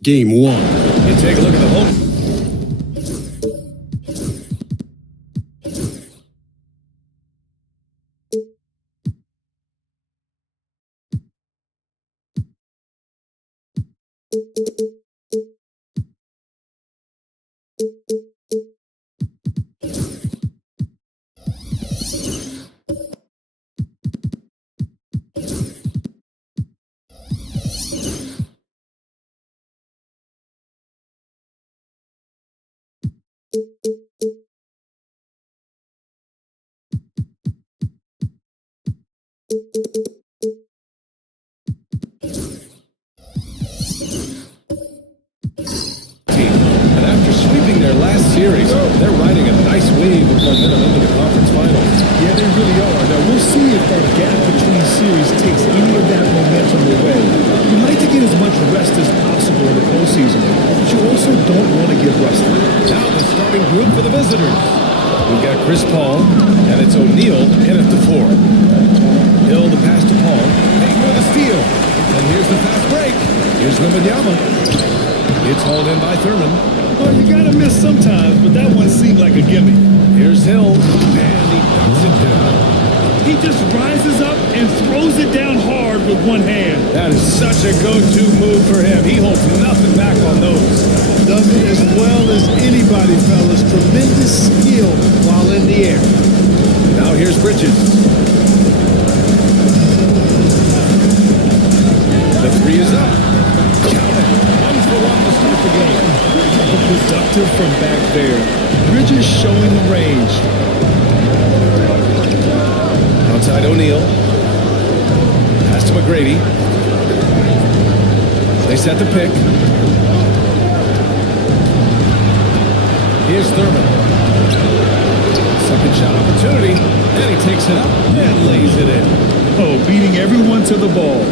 Game 1. You take a look at the home. And after sweeping their last series, they're riding a nice wave of momentum into the conference finals. Yeah, they really are. Now, we'll see if that gap between series takes any of that momentum away. You like to get as much rest as possible in the postseason, but you also don't want to get rusty. Now the starting group for the visitors. We've got Chris Paul, and it's O'Neal in at the 4. Hill the pass to Paul. Payton with a steal. And here's the fast break. Here's Wembanyama. It's hauled in by Thurman. Well, you got to miss sometimes, but that one seemed like a gimme. Here's Hill. And he knocks it down. He just rises up and throws it down hard with one hand. That is such a go-to move for him. He holds nothing back on those. Does it as well as anybody, fellas. Tremendous skill while in the air. Now here's Bridges. The 3 is up. Count it. 1 for 1 to start the game. Productive from back there. Bridges showing the range. Outside O'Neal. Pass to McGrady. They set the pick. Here's Thurman. Second shot opportunity. And he takes it up and lays it in. Oh, beating everyone to the ball.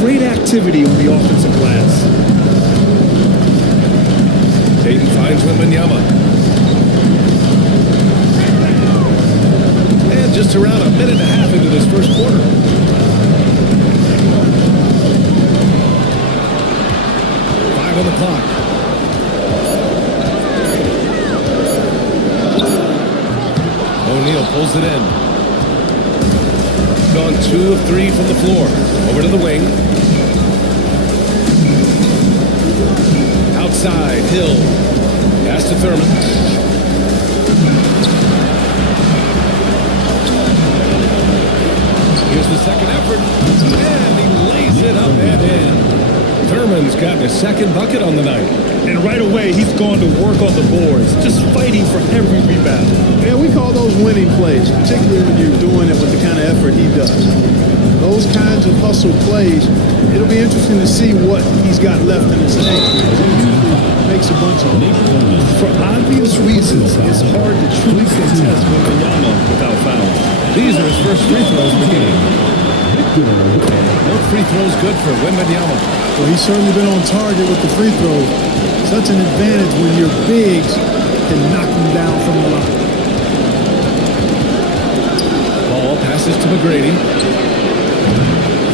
Great activity on the offensive glass. Payton finds Wembanyama. And just around a minute and a half into this first quarter. Five on the clock. O'Neal pulls it in. Gone 2 of 3 from the floor. Over to the wing. Outside, Hill. Pass to Thurman. Here's the second effort. And he lays it up and in. Thurman's gotten his second bucket on the night. And right away, he's gone to work on the boards, just fighting for every rebound. Yeah, we call those winning plays, particularly when you're doing it with the kind of effort he does. Those kinds of hustle plays, it'll be interesting to see what he's got left in his tank. He usually makes a bunch of them. For obvious reasons, it's hard to truly contest Wembanyama without fouls. These are his first free throws in the game. No free throws good for Wembanyama. Well, he's certainly been on target with the free throws. Such an advantage when your bigs can knock them down from the line. Ball passes to McGrady.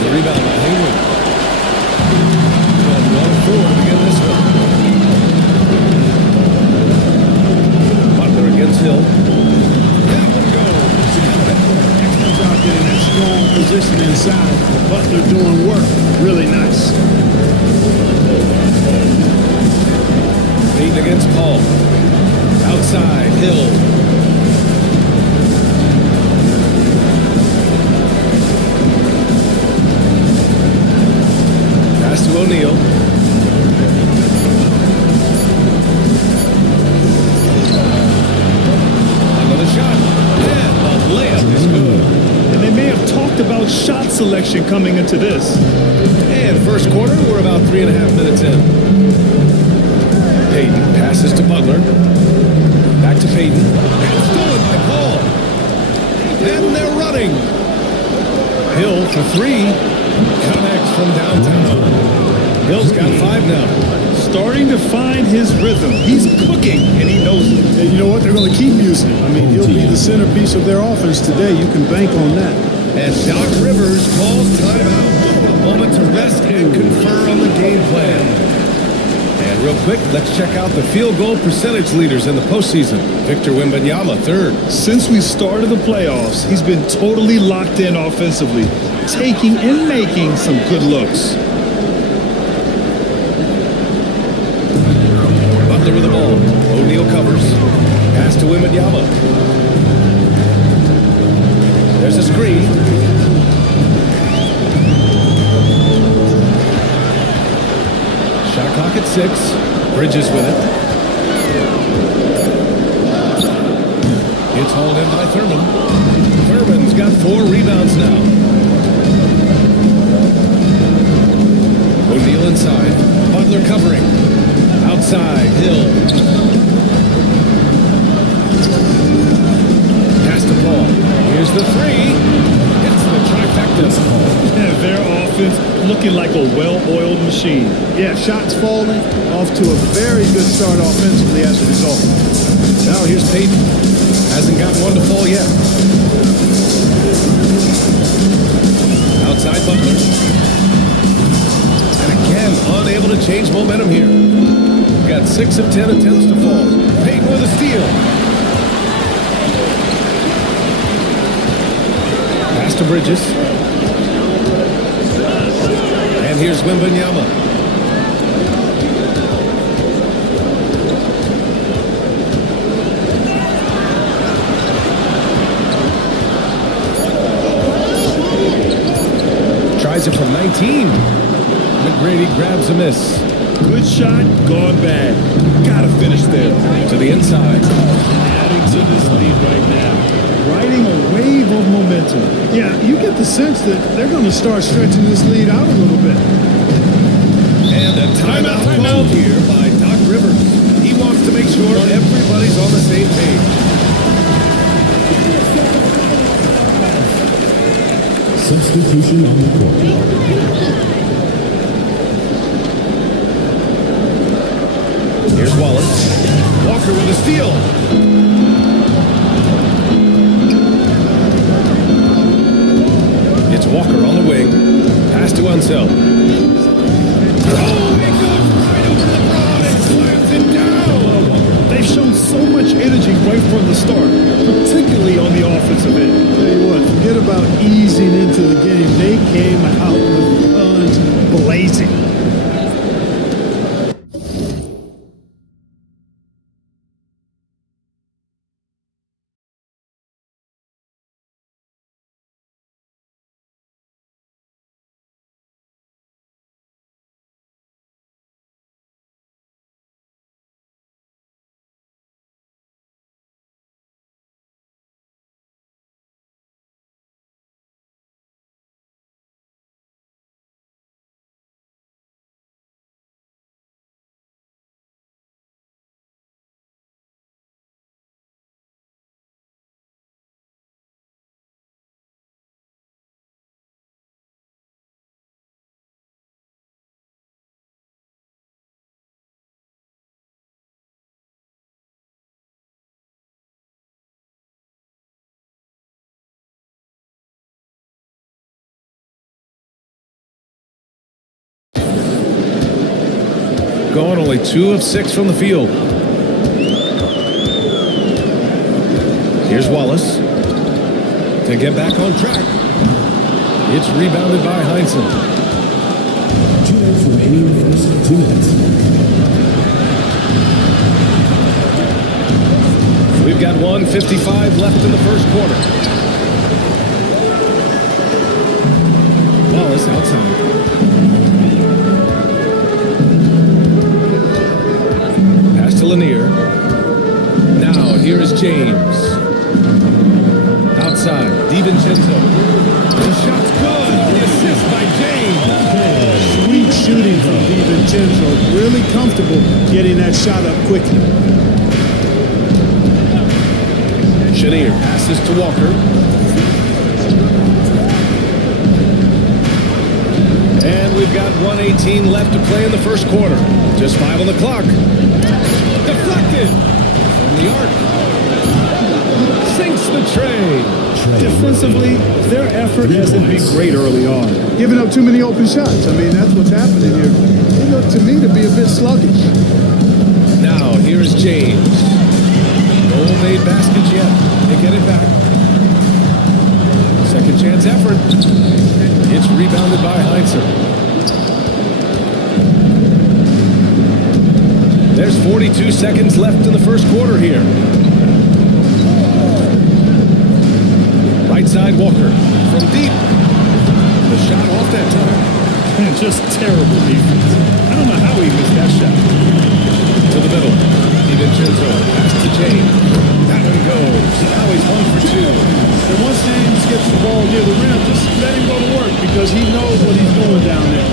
The rebound by Hayward. Well, 1-4 to begin this one. Butler against Hill. That one goes. Excellent job getting that strong position inside. Butler doing work. Really nice. Payton against Paul. Outside, Hill. Pass to O'Neal. Another shot. And the layup is good. And they may have talked about shot selection coming into this. And first quarter, we're about 3.5 minutes in. Payton passes to Butler. Back to Payton. And stolen by Paul. And they're running. Hill for three. Connects from downtown. Hill's got 5 now. Starting to find his rhythm. He's cooking, and he knows it. And you know what? They're going to keep using him. I mean, he'll be the centerpiece of their offense today. You can bank on that. And Doc Rivers calls timeout. A moment to rest and confer on the game plan. And real quick, let's check out the field goal percentage leaders in the postseason. Victor Wembanyama, third. Since we started the playoffs, he's been totally locked in offensively, taking and making some good looks. Butler with the ball. O'Neal covers. Pass to Wembanyama. There's a screen. Shot clock at 6. Bridges with it. It's hauled in by Thurman. Thurman's got 4 rebounds now. O'Neal inside. Butler covering. Outside, Hill. Pass to Paul. Here's the 3. It's the trifecta. Yeah, their offense looking like a well-oiled machine. Yeah, shots falling off to a very good start offensively as a result. Now here's Payton. Hasn't gotten one to fall yet. Outside Butler. And again, unable to change momentum here. We've got 6 of 10 attempts to fall. Payton with a steal. Pass to Bridges. And here's Wembanyama. Tries it from 19. McGrady grabs a miss. Good shot, gone bad. Gotta finish there. To the inside. Adding to this lead right now. Riding a wave of momentum. Yeah, you get the sense that they're going to start stretching this lead out a little bit. And a timeout called here by Doc Rivers. He wants to make sure everybody's on the same page. Substitution on the court. Here's Wallace. Walker with a steal. It's Walker on the wing. Pass to Unseld. Oh, he goes right over LeBron and slams it down. They've shown so much energy right from the start, particularly on the offensive end. Tell you what, forget about easing into the game. They came out with guns blazing. gone, only 2 of 6 from the field. Here's Wallace to get back on track. It's rebounded by Heinsohn. 2 minutes remaining first 2 minutes. We've got 1:55 left in the first quarter. Wallace outside. Pass to Lanier. Now here is James. Outside, DiVincenzo. The shot's good. The assist by James. Sweet shooting from DiVincenzo. Really comfortable getting that shot up quickly. Chenier passes to Walker. And we've got 1:18 left to play in the first quarter. Just 5 on the clock. Deflected from the arc. Sinks the tray. Defensively, their effort hasn't been great early on. Giving up too many open shots. I mean, that's what's happening here. They look to me to be a bit sluggish. Now here is James. No made baskets yet. They get it back. Second chance effort. It's rebounded by Heinsohn. There's 42 seconds left in the first quarter here. Right side Walker from deep. The shot off that time. And just terrible defense. I don't know how he missed that shot. To the middle. DiVincenzo pass to James. That one goes. Now he's 1 for 2. And once James gets the ball near the rim, just let him go to work because he knows what he's doing down there.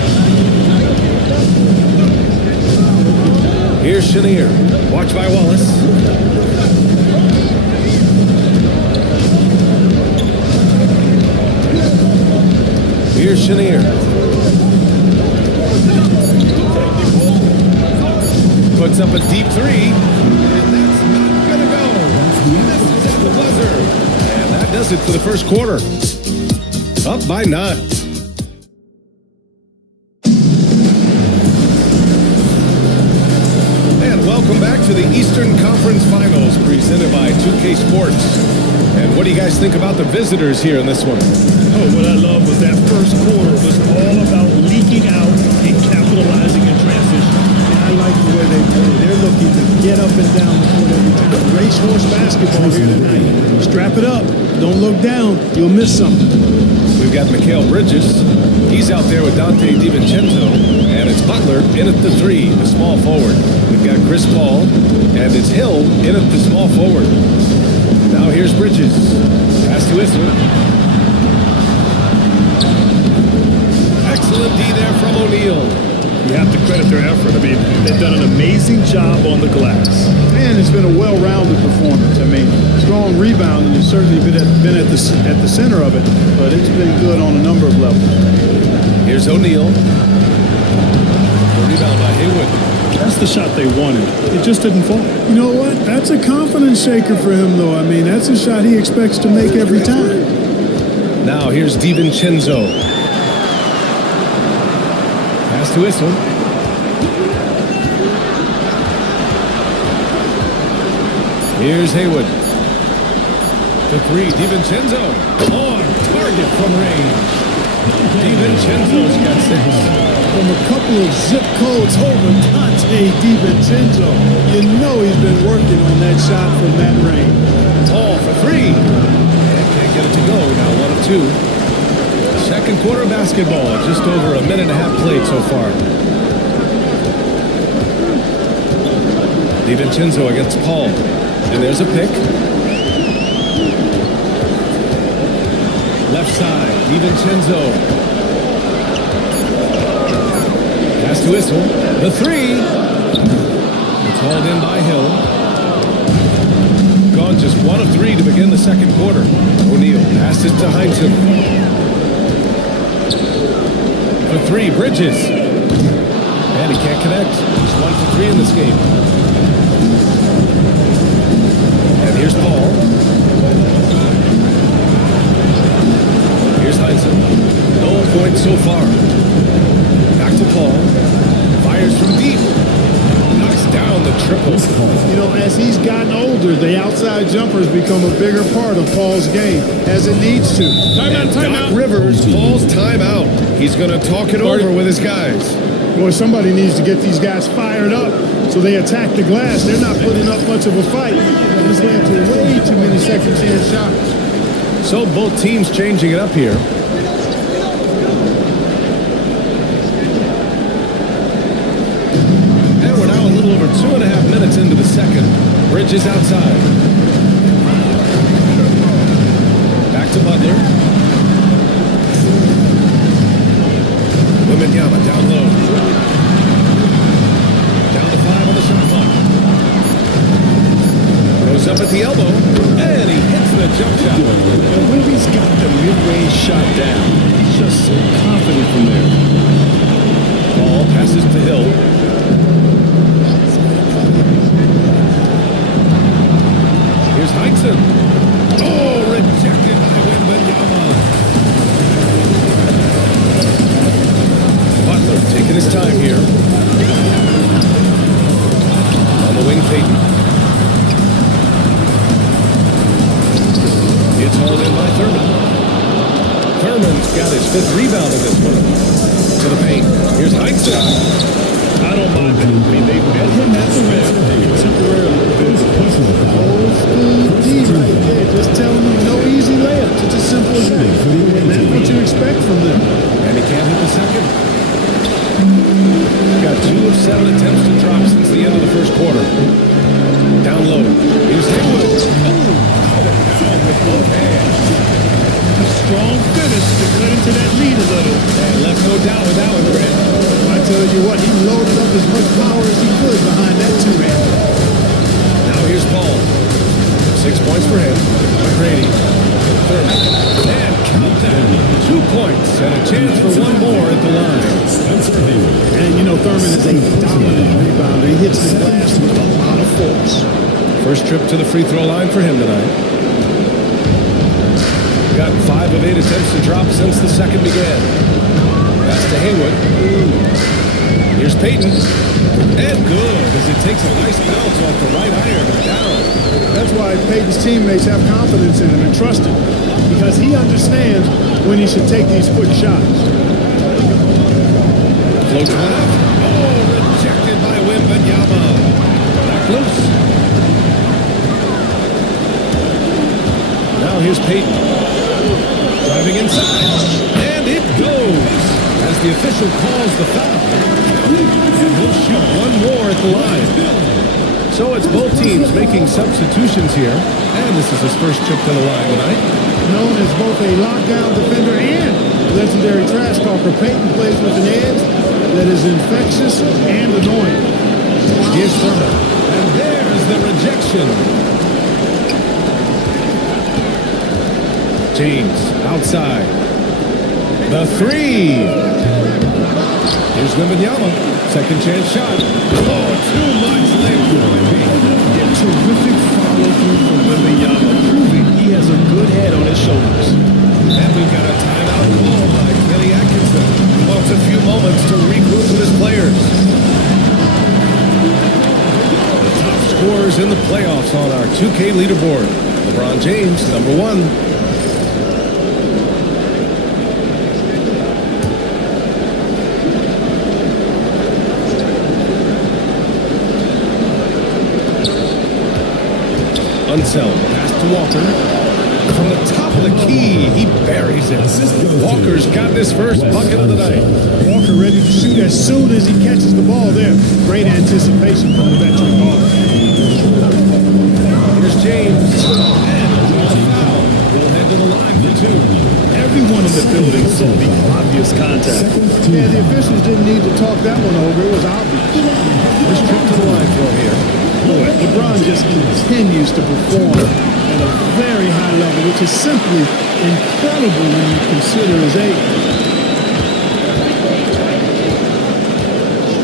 Here's Chenier. Watch by Wallace. Here's Chenier. Puts up a deep 3. And that's not going to go. This is at the buzzer. And that does it for the first quarter. Up by 9. Welcome back to the Eastern Conference Finals presented by 2K Sports. And what do you guys think about the visitors here in this one? Oh, what I love was that first quarter was all about leaking out and capitalizing in transition. I like the way they play. They're looking to get up and down the court every time. Racehorse basketball here tonight. Strap it up. Don't look down. You'll miss something. We've got Mikal Bridges. He's out there with Dante DiVincenzo. And it's Butler in at the 3, the small forward. We've got Chris Paul. And it's Hill in at the small forward. Now here's Bridges. Pass to Isler. Excellent D there from O'Neal. You have to credit their effort. I mean, they've done an amazing job on the glass. And it's been a well-rounded performance. I mean, strong rebounding has certainly been at the center of it, but it's been good on a number of levels. Here's O'Neal. The rebound by Haywood. That's the shot they wanted. It just didn't fall. You know what? That's a confidence shaker for him, though. I mean, that's a shot he expects to make every time. Now here's DiVincenzo. Pass to Isler. Here's Haywood. The 3, DiVincenzo. On target from range. DiVincenzo's got 6. From a couple of zip codes over Dante DiVincenzo. You know he's been working on that shot from that range. Paul for 3. And can't get it to go. Now 1 of 2. Second quarter basketball. Just over a minute and a half played so far. DiVincenzo against Paul. And there's a pick. Left side. DiVincenzo. Pass to Isler. The 3. It's hauled in by Hill. Gone just 1 of 3 to begin the second quarter. O'Neal passes to Heinsohn. For 3, Bridges. And he can't connect. He's 1 for 3 in this game. And here's Paul. Here's Heinsohn. No points so far. Back to Paul. Fires from deep. triple. You know, as he's gotten older, the outside jumpers become a bigger part of Paul's game, as it needs to. And Doc Rivers calls timeout. He's going to talk it over with his guys. Boy, somebody needs to get these guys fired up so they attack the glass. They're not putting up much of a fight. This led to way too many second chance shots. So both teams changing it up here. And we're now a little over 2.5 minutes into the second. Bridges outside. Back to Butler. Wembanyama down low. Down to 5 on the shot clock. Goes up at the elbow, and he hits the jump shot. And Wemby's got the mid-range shot down. He's just so confident from there. Ball passes to Hill. Here's Heinsohn. Oh, rejected by Wembanyama. Butler taking his time here. On the wing, Payton. It's hauled in by Thurman. Thurman's got his 5th rebound in this one. To the paint. Here's Heinsohn. I don't mind that. I mean, they met him at the rim temporarily. Old school D right there, just telling them no easy layups. It's as simple as that. And that's what you expect from them. And he can't hit the second. Got 2 of 7 attempts to drop since the end of the first quarter. Down low. Here's Haywood. With both hands. A strong finish to cut into that lead a little. And left no doubt with that one, Grant. I tell you what, he loaded up as much power as he could behind that two-hand. Now here's Paul. 6 points for him. McGrady. Thurman. And countdown. 2 points and a chance for one more at the line. And you know, Thurman is a dominant rebounder. He hits the glass with a lot of force. First trip to the free throw line for him tonight. Got 5 of 8 attempts to drop since the second began. Pass to Haywood. Here's Payton. And good, as it takes a nice bounce off the right iron and down. That's why Peyton's teammates have confidence in him and trust him, because he understands when he should take these quick shots. Floats one up. Oh, rejected by Wembanyama. Back loose. Now here's Payton. Driving inside. And it goes. As the official calls the foul. And he'll shoot one more at the line. So it's both teams making substitutions here. And this is his first trip to the line tonight. Known as both a lockdown defender and legendary trash talker, Payton plays with an edge that is infectious and annoying. Here's Thurman. And there's the rejection. James outside. The 3. Here's Wembanyama. Second chance shot. Oh, too much late for Wemby. Yeah, terrific follow-through from Wembanyama, proving he has a good head on his shoulders. And we've got a timeout call by Kenny Atkinson. Wants a few moments to regroup with his players. The top scorers in the playoffs on our 2K leaderboard. LeBron James, number 1. Unseld, pass to Walker. From the top of the key, he buries it. Walker's got this first bucket of the night. Walker ready to shoot as soon as he catches the ball there. Great anticipation from the veteran guard. Here's James. And a foul. He'll head to the line for 2. Everyone in the building saw the obvious contact. Yeah, the officials didn't need to talk that one over. It was obvious. First trip to the line for here. Boy, LeBron just continues to perform at a very high level, which is simply incredible when you consider his age.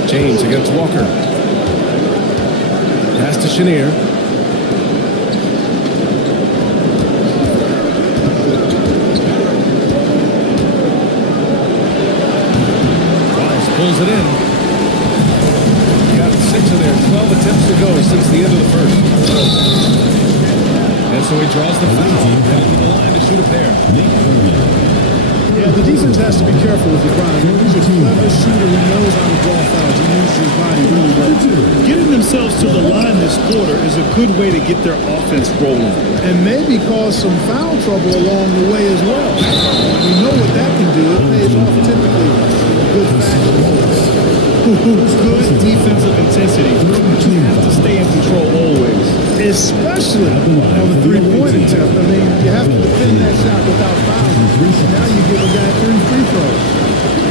James against Walker. Pass to Chenier. Rice pulls it in. Got 6 of their 12 attempts to go since the end of the first. And so he draws the foul. Headed to the line to shoot a pair. Yeah, the defense has to be careful with LeBron. I mean, he's a clever shooter who knows how to draw fouls. He uses his body really well. Getting themselves to the line this quarter is a good way to get their offense rolling. And maybe cause some foul trouble along the way as well. We know what that can do. It pays off typically. Good Good defensive intensity. You have to stay in control always. especially on the three-point attempt. I mean, you have to defend that shot without fouling. Now you give a guy 3 free throws.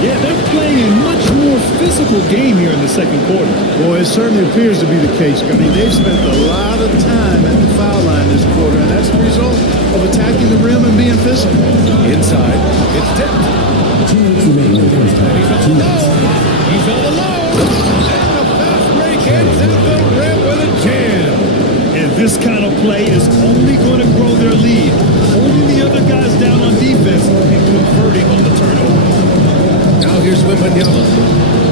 Yeah, they're playing a much more physical game here in the second quarter. Well, it certainly appears to be the case. I mean, they've spent a lot of time at the foul line this quarter, and that's the result of attacking the rim and being physical. Inside, it's tipped. 2 minutes remaining in the first half. He's all alone. And a fast break ends at the rim with a jam. And this kind of play is only going to grow their lead, holding the other guys down on defense and converting on the turnover. Now here's Wembanyama.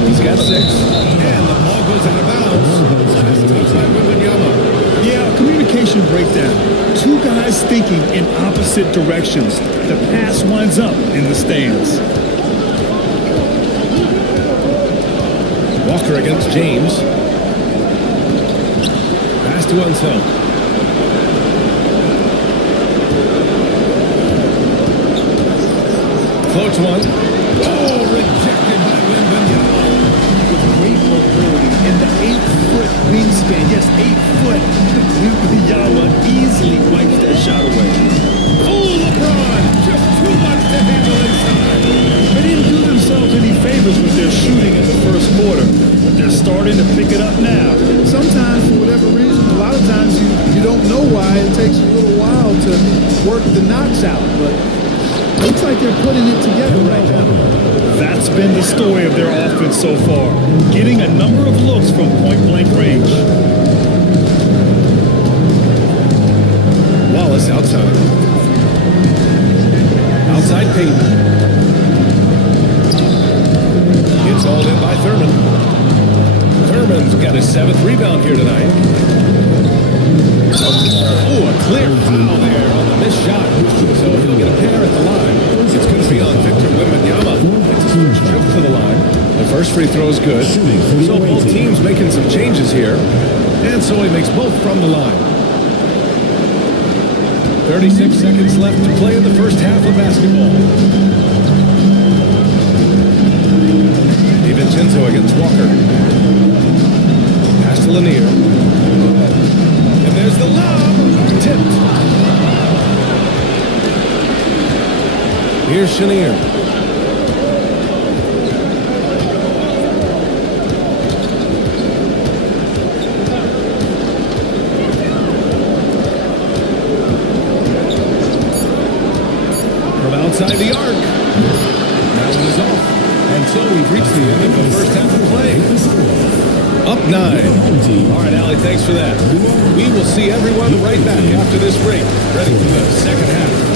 He's got 6. And the ball goes out of bounds. Last touch by Wembanyama. Yeah, communication breakdown. 2 guys thinking in opposite directions. The pass winds up in the stands. Walker against James. Pass to Unseld. Floats one. Oh, rejected by Wembanyama. Great mobility in the 8-foot wingspan. Yes, 8 foot. Wembanyama easily wipes that shot away. Oh, LeBron. Just too much to handle inside. They didn't do themselves any favors with their shooting in the first quarter, but they're starting to pick it up now. Sometimes, for whatever reason, a lot of times you don't know why. It takes a little while to work the knocks out, but looks like they're putting it together right now. That's been the story of their offense so far, getting a number of looks from point-blank range. Wallace outside. Outside Payton. It's hauled in by Thurman. Thurman's got his 7th rebound here tonight. Oh, a clear foul there on the missed shot. So he'll get a pair at the line. It's going to be on Victor Wembanyama. It's his first trip to the line. The first free throw is good. So both teams making some changes here. And so he makes both from the line. 36 seconds left to play in the first half of basketball. DiVincenzo against Walker. Pass to Lanier. And there's the lob. Tipped. Here's Chenier. From outside the arc. That one is off. And so we've reached the end of the first half of play. Up 9. All right, Allie, thanks for that. We will see everyone right back after this break. Ready for the second half.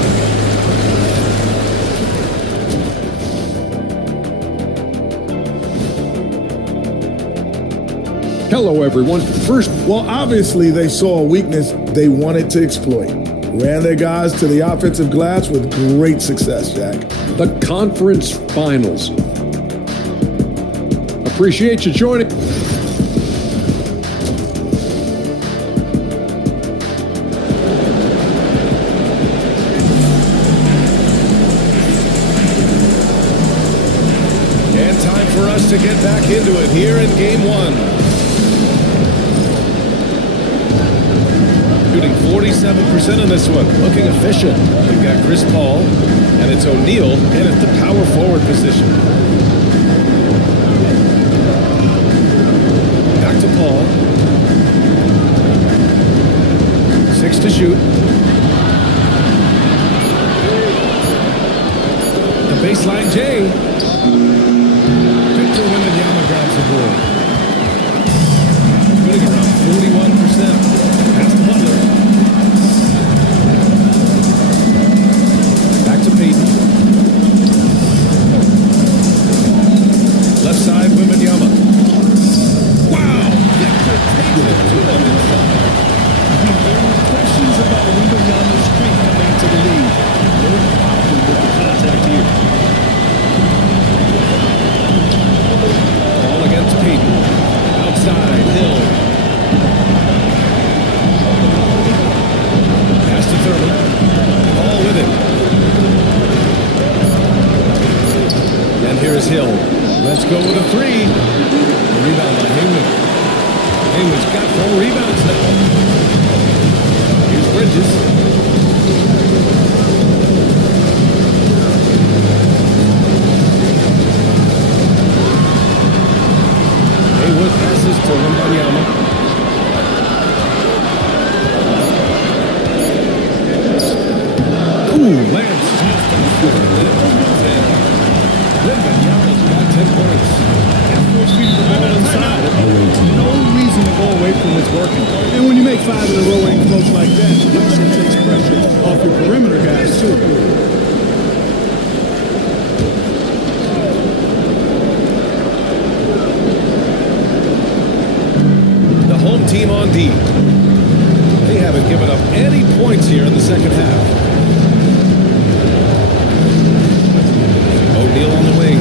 Hello, everyone. First, well, obviously they saw a weakness they wanted to exploit. Ran their guys to the offensive glass with great success, Jack. The conference finals. Appreciate you joining. And time for us to get back into it here in game 1. Shooting 47% in this one. Looking efficient. We've got Chris Paul, and it's O'Neal in at the power forward position. Back to Paul. 6 to shoot. The baseline J. Victor Wembanyama grabs the board. Shooting around 41%. Pass to Butler. Back to Payton. Left side, Wembanyama. Wow! Victor takes it to the Let's go with a three. Rebound by Haywood. Haywood's got 4 rebounds now. Here's Bridges. Haywood passes to Wembanyama. Ooh, Lance just on the floor. Wembanyama's got 10 points. And force feed the ball inside. No reason to go away from what's working. And when you make 5 in a row and close like that, it also takes pressure off your perimeter guys, too. The home team on D. They haven't given up any points here in the second half. O'Neal on the wing.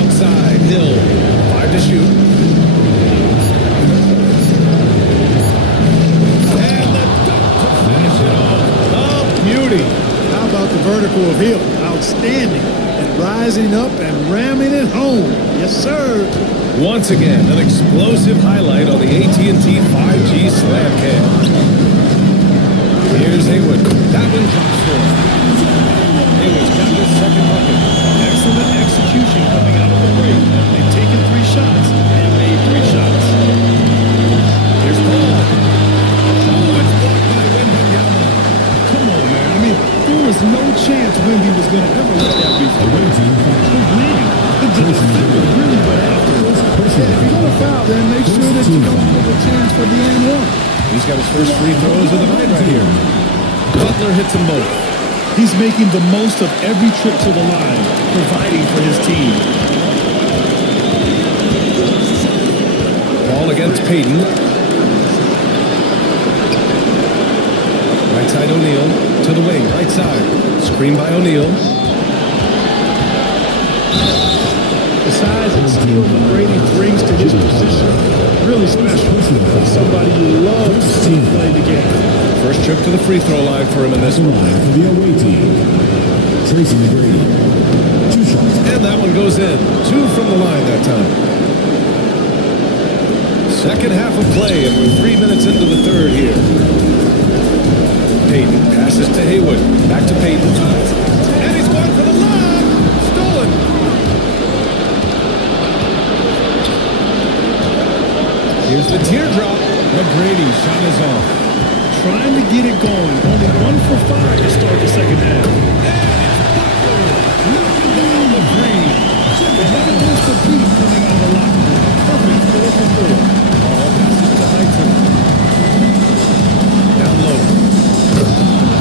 Outside, Hill. 5 to shoot. And the dunk to finish it off. Oh, beauty. How about the vertical of Hill? Outstanding. And rising up and ramming it home. Yes, sir. Once again, an explosive highlight on the AT&T 5G Slam Cam. Here's Haywood. That one drops for him. Haywood's got his second bucket. Excellent execution coming out of the break. They've taken 3 shots and made 3 shots. Here's Paul. Oh, it's blocked by Wembanyama. Come on, man. I mean, there was no chance Wemby was going to ever let that be for him. The defender really went after it. Yeah, if you're going to foul, then make sure that you don't give a chance for the and one. He's got his first free throws of the night right here. Butler hits them both. He's making the most of every trip to the line, providing for his team. Ball against Payton. Right side O'Neal to the wing, right side. Screen by O'Neal. The size and skill that Brady brings to his position, really special. Somebody you love to see play the game. First trip to the free throw line for him in this one. Line for the away team. Tracy McGrady. 2 shots. And that one goes in. 2 from the line that time. Second half of play, and we're 3 minutes into the third here. Payton passes to Haywood. Back to Payton. And he's going for the lob. Stolen. Here's the teardrop. McGrady shot is off. Trying to get it going. Only 1 for 5 to start the second half. Knocking down the three. Never missed a beat coming out of the locker room. Perfect 4 for 4. Ball passes to Heinsohn. Down low.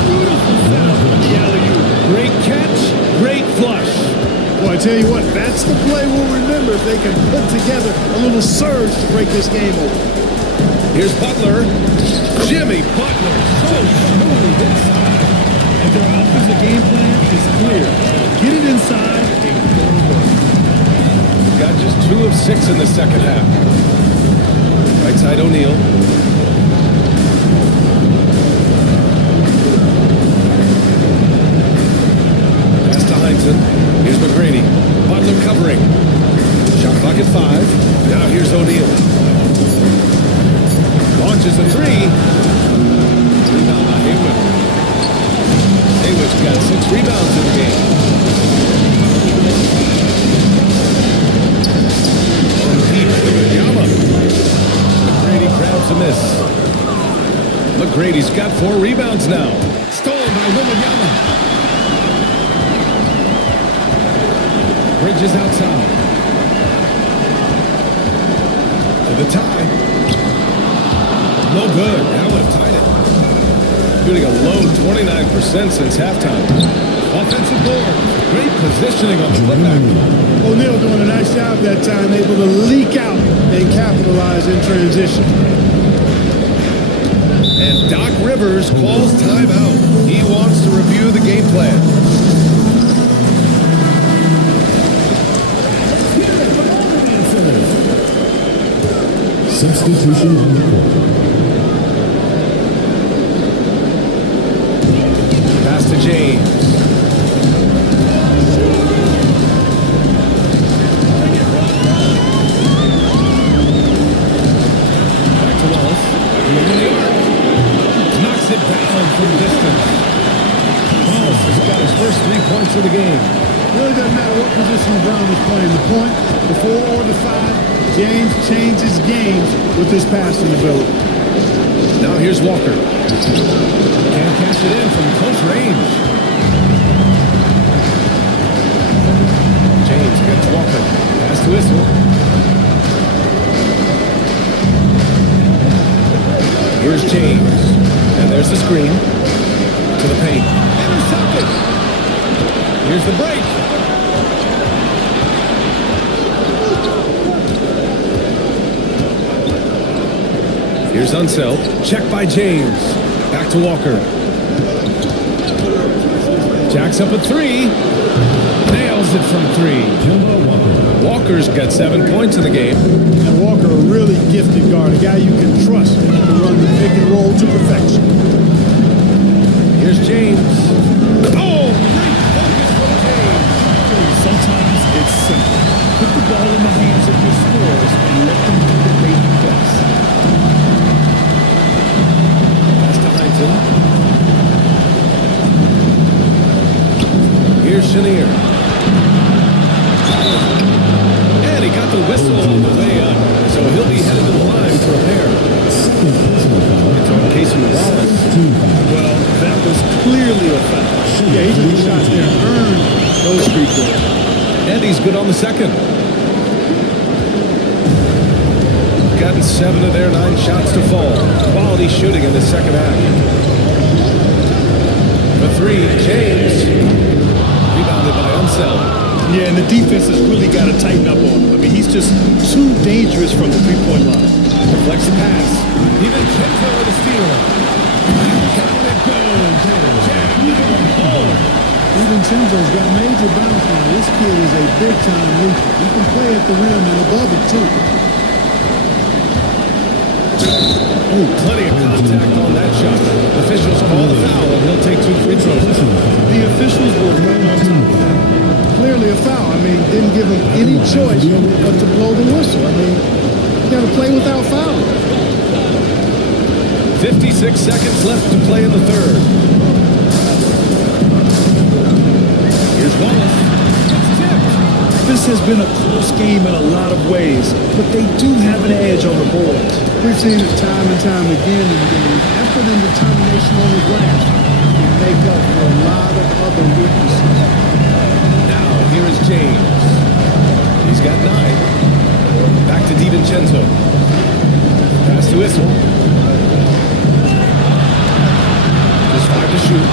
Beautiful setup on the alley-oop. Great catch. Great flush. Boy, I tell you what, that's the play we'll remember if they can put together a little surge to break this game open. Here's Butler. Jimmy Butler. So smooth inside. And their offensive game plan is clear. Get it inside and go to work. Got just 2 of 6 in the second half. Right side O'Neal. Pass to Heinsohn. Here's McGrady. Butler covering. Shot clock at 5. Now here's O'Neal. Launches a 3. Rebound by Haywood. Haywood's got 6 rebounds in the game. Deep to Wembanyama. McGrady grabs a miss. McGrady's got 4 rebounds now. Stolen by Wembanyama. Bridges outside. To the tie. No good. That would have tied it. Shooting a low 29% since halftime. Offensive board. Great positioning on the putback. O'Neal doing a nice job that time, able to leak out and capitalize in transition. And Doc Rivers calls timeout. He wants to review the game plan. Substitution on the court. Pass to James. knocks it down from distance. Wallace has got his first 3 points of the game. Really doesn't matter what position Brown is playing, the point, the 4 or the 5. James changes games with his passing ability. Now here's Walker. Can't cash it in from close range. James against Walker. Pass to Issel. Here's James. And there's the screen. To the paint. Intercepted. Here's the break. Here's Unseld. Check by James. Back to Walker. Jacks up a 3. Nails it from 3. Walker's got 7 points in the game. And Walker, a really gifted guard, a guy you can trust to run the pick and roll to perfection. Here's James. Oh, great focus from James. Sometimes it's simple. Put the ball in the hands of your scorers and let them do what they do best. Pass to Heinzen. Here's Chenier. And he got the whistle on the way up, so he'll be headed to the line for a pair. It's on Casey Wallace. Well, that was clearly a foul. Yeah, he took the shots there and earned those free throws. And he's good on the second. Gotten 7 of their 9 shots to fall. Quality shooting in the second half. For 3, James. Rebounded by Unseld. Yeah, and the defense has really got to tighten up on him. I mean, he's just too dangerous from the three-point line. Deflects the pass. DiVincenzo with a steal. Down it goes. DiVincenzo's got major bounce now. This kid is a big-time leaper. He can play at the rim and above it, too. Oh, plenty of contact on that shot. Officials call the foul, and he'll take 2 free throws. The officials were right on top of that. Clearly a foul. I mean, didn't give him any choice but to blow the whistle. I mean, you got to play without fouling. 56 seconds left to play in the third. Here's Wallace. It's tipped. This has been a close game in a lot of ways, but they do have an edge on the boards. We've seen it time and time again, and the effort and determination on the glass can make up for a lot of other weaknesses. Now, here is James. He's got 9. Back to DiVincenzo. Pass to Issel. Just 5 to shoot.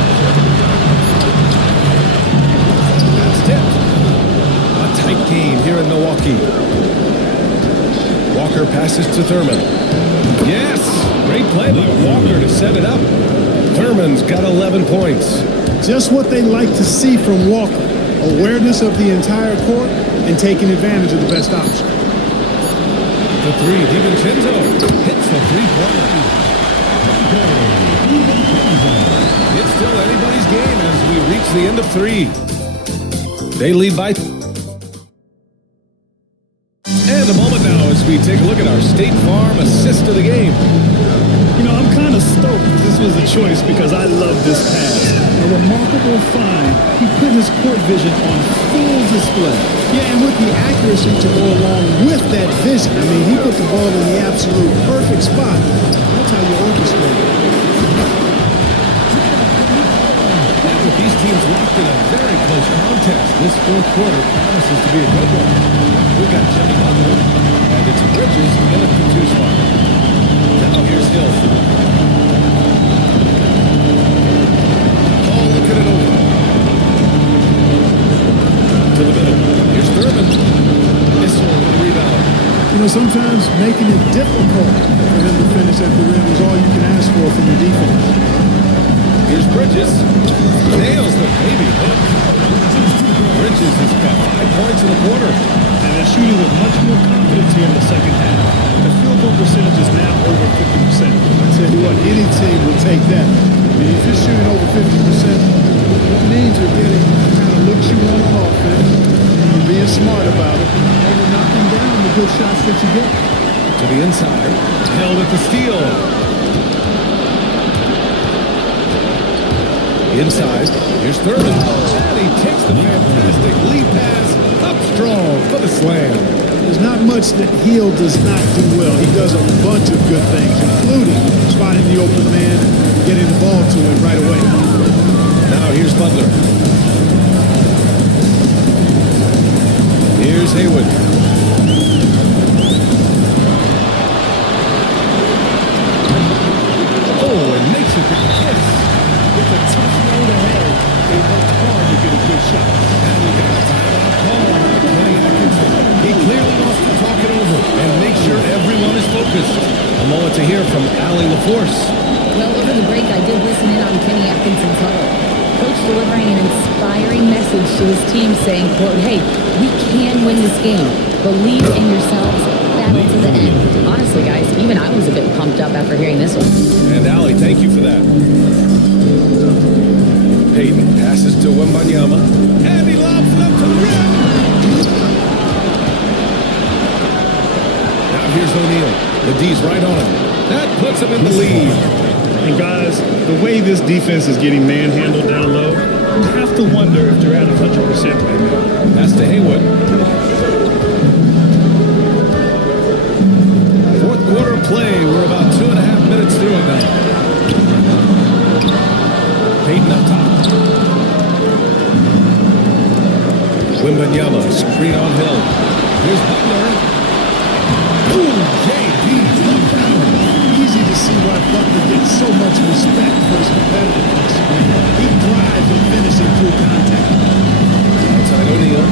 That's tipped. A tight game here in Milwaukee. Walker passes to Thurman. Yes! Great play by Walker to set it up. Thurman's got 11 points. Just what they like to see from Walker. Awareness of the entire court and taking advantage of the best option. The 3, DiVincenzo hits the 3-pointer. It's still anybody's game as we reach the end of 3. They lead by... And a moment now as we take a look at our State Farm assist of the game. You know, I'm kind of stoked this was a choice because I love this pass. A remarkable find. He put his court vision on full display. Yeah, and with the accuracy to go along with that vision. I mean, he put the ball in the absolute perfect spot. That's how you orchestrate it. And with these teams locked in a very close contest, this fourth quarter promises to be a good one. We've got Jimmy Butler, and it's Bridges in at the 2 spot. Now here's Hill. Oh, looking it over. To the middle. Here's Thurman. Issel with the rebound. You know, sometimes making it difficult for him to finish at the rim is all you can ask for from your defense. Here's Bridges. Nails the baby hook. Bridges has got 5 points in the quarter. And they're shooting with much more confidence here in the second half. The field goal percentage is now over 50%. I tell you what, any team will take that. I mean, if you're shooting over 50%, it means you're getting the kind of looks you want on offense. You're being smart about it, and you're knocking down the good shots that you get. To the inside. Hill with the steal. Inside, here's Thurman. And he takes the fantastic lead pass up strong for the slam. There's not much that Hill does not do well. He does a bunch of good things, including spotting the open man and getting the ball to him right away. Now here's Butler. Here's Haywood. Oh, and makes it the kiss. With a tough road ahead, they worked hard to get a good shot. And we got a timeout call on Kenny Atkinson. He clearly wants to talk it over and make sure everyone is focused. A moment to hear from Allie LaForce. Well, over the break, I did listen in on Kenny Atkinson's huddle. Coach delivering an inspiring message to his team saying, quote, hey, we can win this game. Believe in yourselves. Battle to the end. Honestly, guys, even I was a bit pumped up after hearing this one. And Allie, thank you for that. Peyton passes to Wembanyama. And he lobs it up to the rim. Now here's O'Neal. The D's right on him. That puts him in the lead. And guys, the way this defense is getting manhandled down low, you have to wonder if they're at 100% right now. That's to Haywood. Fourth quarter play. We're about 2.5 minutes through it now. Peyton up top. Wembanyama, screen on Hill. Here's Butler. Boom, JD. Easy to see why Butler gets so much respect for his competitiveness. He thrives on finishing through contact. Outside O'Neal.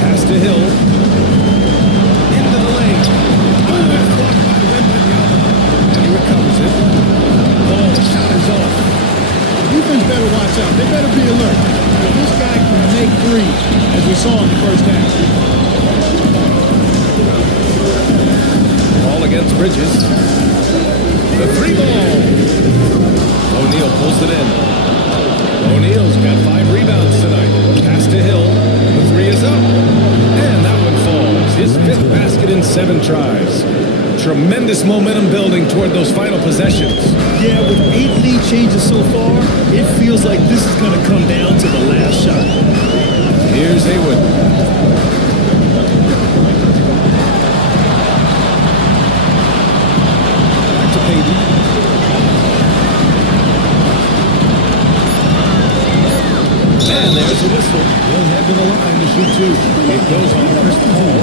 Pass to Hill. Into the lane. Oh, that's blocked by Wembanyama. And he recovers it. Ball shot is off. Defense better watch out. They better be alert. Because this guy can make threes, as we saw in the first half. Ball against Bridges. The three ball. O'Neal pulls it in. O'Neal's got 5 rebounds tonight. Pass to Hill. The three is up. And that one falls. His 5th basket in 7 tries. Tremendous momentum building toward those final possessions. Yeah, with 8 lead changes so far, it feels like this is going to come down to the last shot. Here's Haywood. Back to Peyton. And there's a whistle. He'll head to the line to shoot 2. It goes on Chris Paul.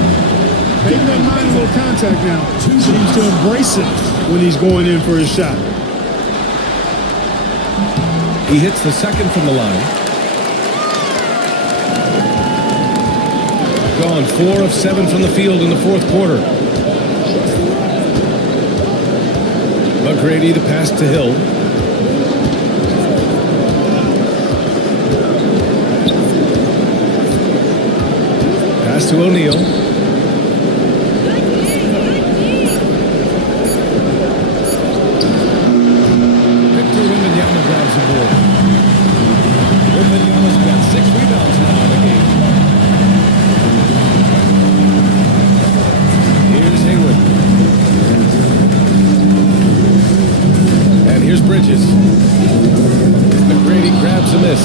Peyton doesn't mind a little contact now. Seems to embrace it when he's going in for his shot. He hits the second from the line. Gone 4 of 7 from the field in the fourth quarter. McGrady, the pass to Hill. Pass to O'Neal. Wembanyama's got 6 rebounds now in the game. Here's Haywood. And here's Bridges. McGrady grabs a miss.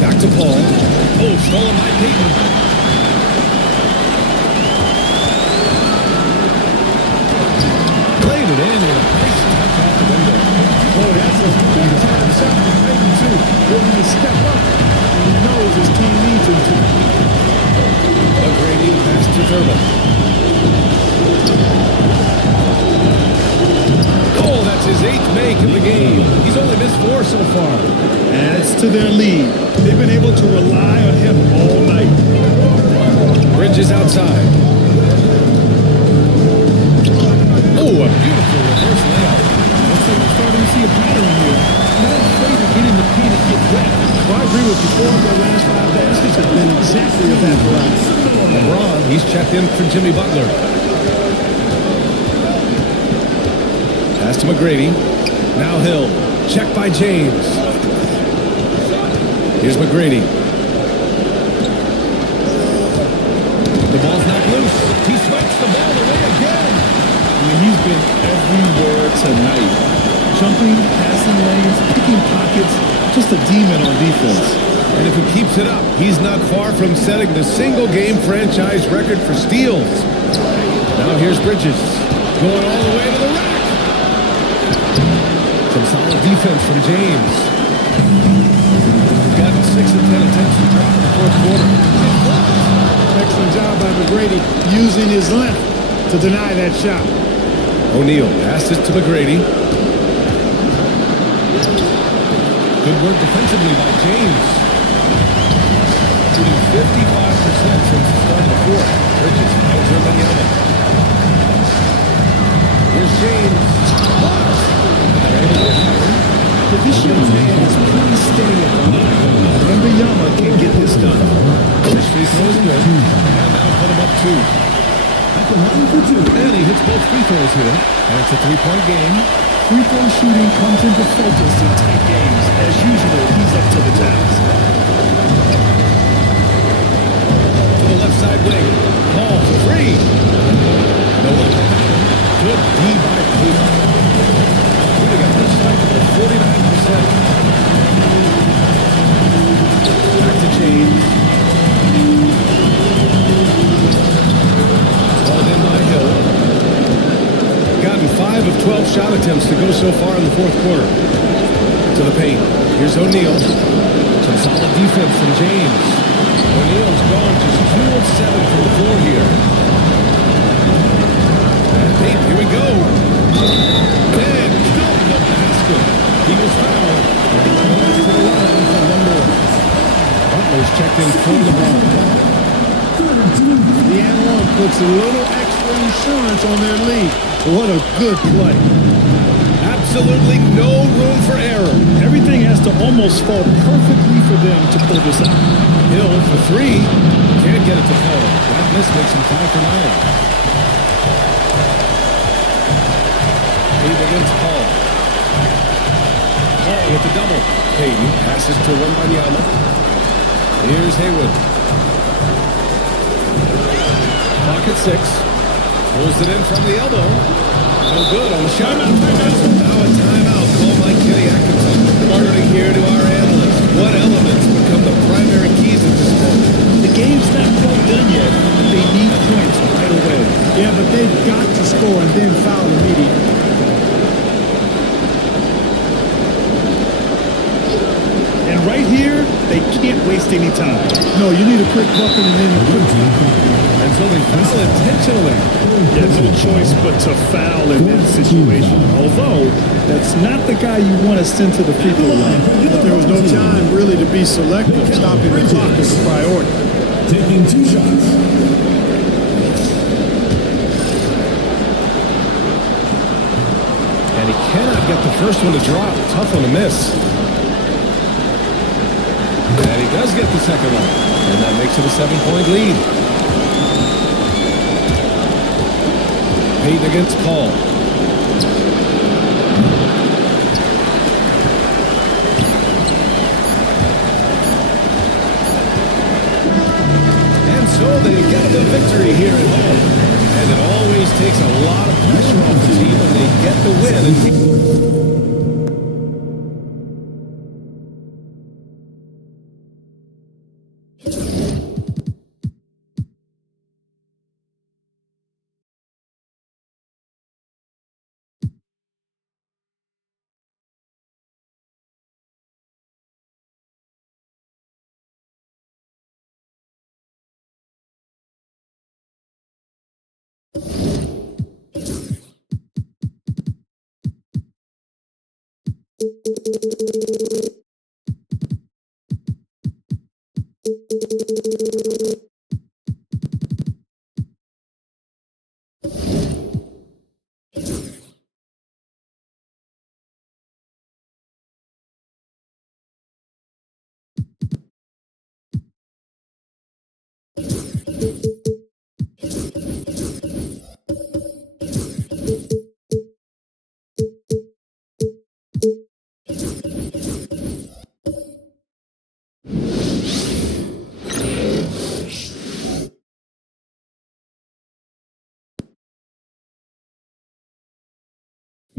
Back to Paul. Oh, stolen by Peyton. Played it in with a nice touch off the window. Boy, that's a big time shot for Peyton, too. Willing to step up, and he knows his team needs him to. McGrady pass to Thurman. Oh, that's his 8th make of the game. He's only missed 4 so far. Adds to their lead. They've been able to rely on him all night. Bridges outside. Oh, a beautiful reverse layup. Looks like we're starting to see a pattern here. Not afraid to get in the paint and get wet. Well, I agree with you. 4 of their last 5 baskets have been exactly of that variety. LeBron, he's checked in for Jimmy Butler. Pass to McGrady. Now Hill. Checked by James. Here's McGrady. loose. He swipes the ball away again. I mean, he's been everywhere tonight. Jumping, passing lanes, picking pockets, just a demon on defense. And if he keeps it up, he's not far from setting the single-game franchise record for steals. Now here's Bridges, going all the way to the rack. Some solid defense from James. Gotten 6 of 10 attempts to drop in the fourth quarter. Excellent job by McGrady using his length to deny that shot. O'Neal passes to McGrady. Good work defensively by James. Shooting 55% since the start of the fourth. Bridges finds Wembanyama. Here's James. This young man is pretty steady at the line. Wembanyama can get this done. His free throw is good. And now put him up 2. And he hits both free throws here. And it's a 3-point game. Free throw shooting comes into focus in tight games. As usual, he's up to the task. To the left side wing. Paul for 3. No one can have him. Good D by Cleveland. We got this side at 49%. Back to James. Called in by Hill. Gotten 5 of 12 shot attempts to go so far in the fourth quarter. To the paint. Here's O'Neal. Some solid defense from James. O'Neal's gone just 2 of 7 from the floor here. And Pete, here we go. And still the basket. He was fouled. And he goes to the line for 1 more. Butler's checked in for the ball. The and one puts a little extra insurance on their lead. What a good play. Absolutely no room for error. Everything has to almost fall perfectly for them to pull this out. Hill for 3. Can't get it to fall. That miss makes him 5 for 9. Payton against Paul. Paul with the double. Payton passes to Wembanyama. Here's Haywood. Clock at 6. Pulls it in from the elbow. No good on the shot. Now a timeout called by Kenny Atkinson. Turning here to our analysts. What elements become the primary keys at this point? The game's not quite done yet. They need points right away. Yeah, but they've got to score and then foul immediately. And right here, they can't waste any time. No, you need a quick bucket and then a quick foul. And so they foul intentionally. Yeah, no choice but to foul in that situation. Although, that's not the guy you want to send to the free throw line. But there was no time really to be selective. Stopping the clock is a priority. Taking 2 shots. And he cannot get the first one to drop. Tough one to miss. And he does get the second one. And that makes it a 7-point lead. Payton against Paul. And so they get the victory here at home. And it always takes a lot of pressure off the team when they get the win.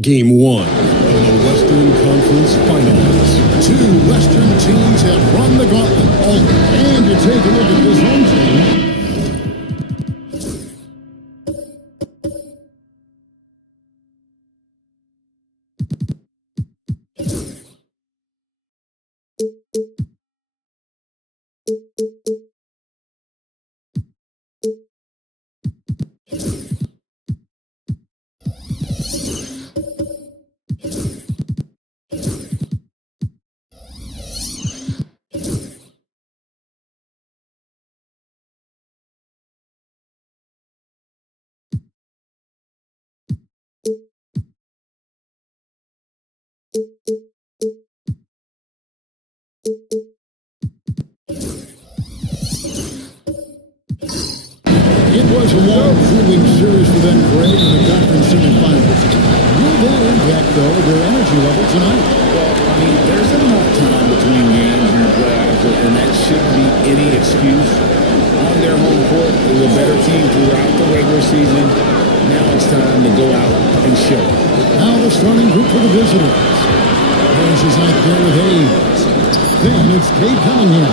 Game 1. In the Western Conference Finals, two Western teams have run the gauntlet. And you take a look at this home team. It was a long, grueling series for them, Greg, in the conference semifinals. Will that impact, though, their energy level tonight? Well, I mean, there's enough time between games in the playoffs, and that shouldn't be any excuse. On their home court, they were a better team throughout the regular season. Now it's time to go out and show. Now the starting group for the visitors. Harris is out there with Hayes. Then it's Cade Cunningham.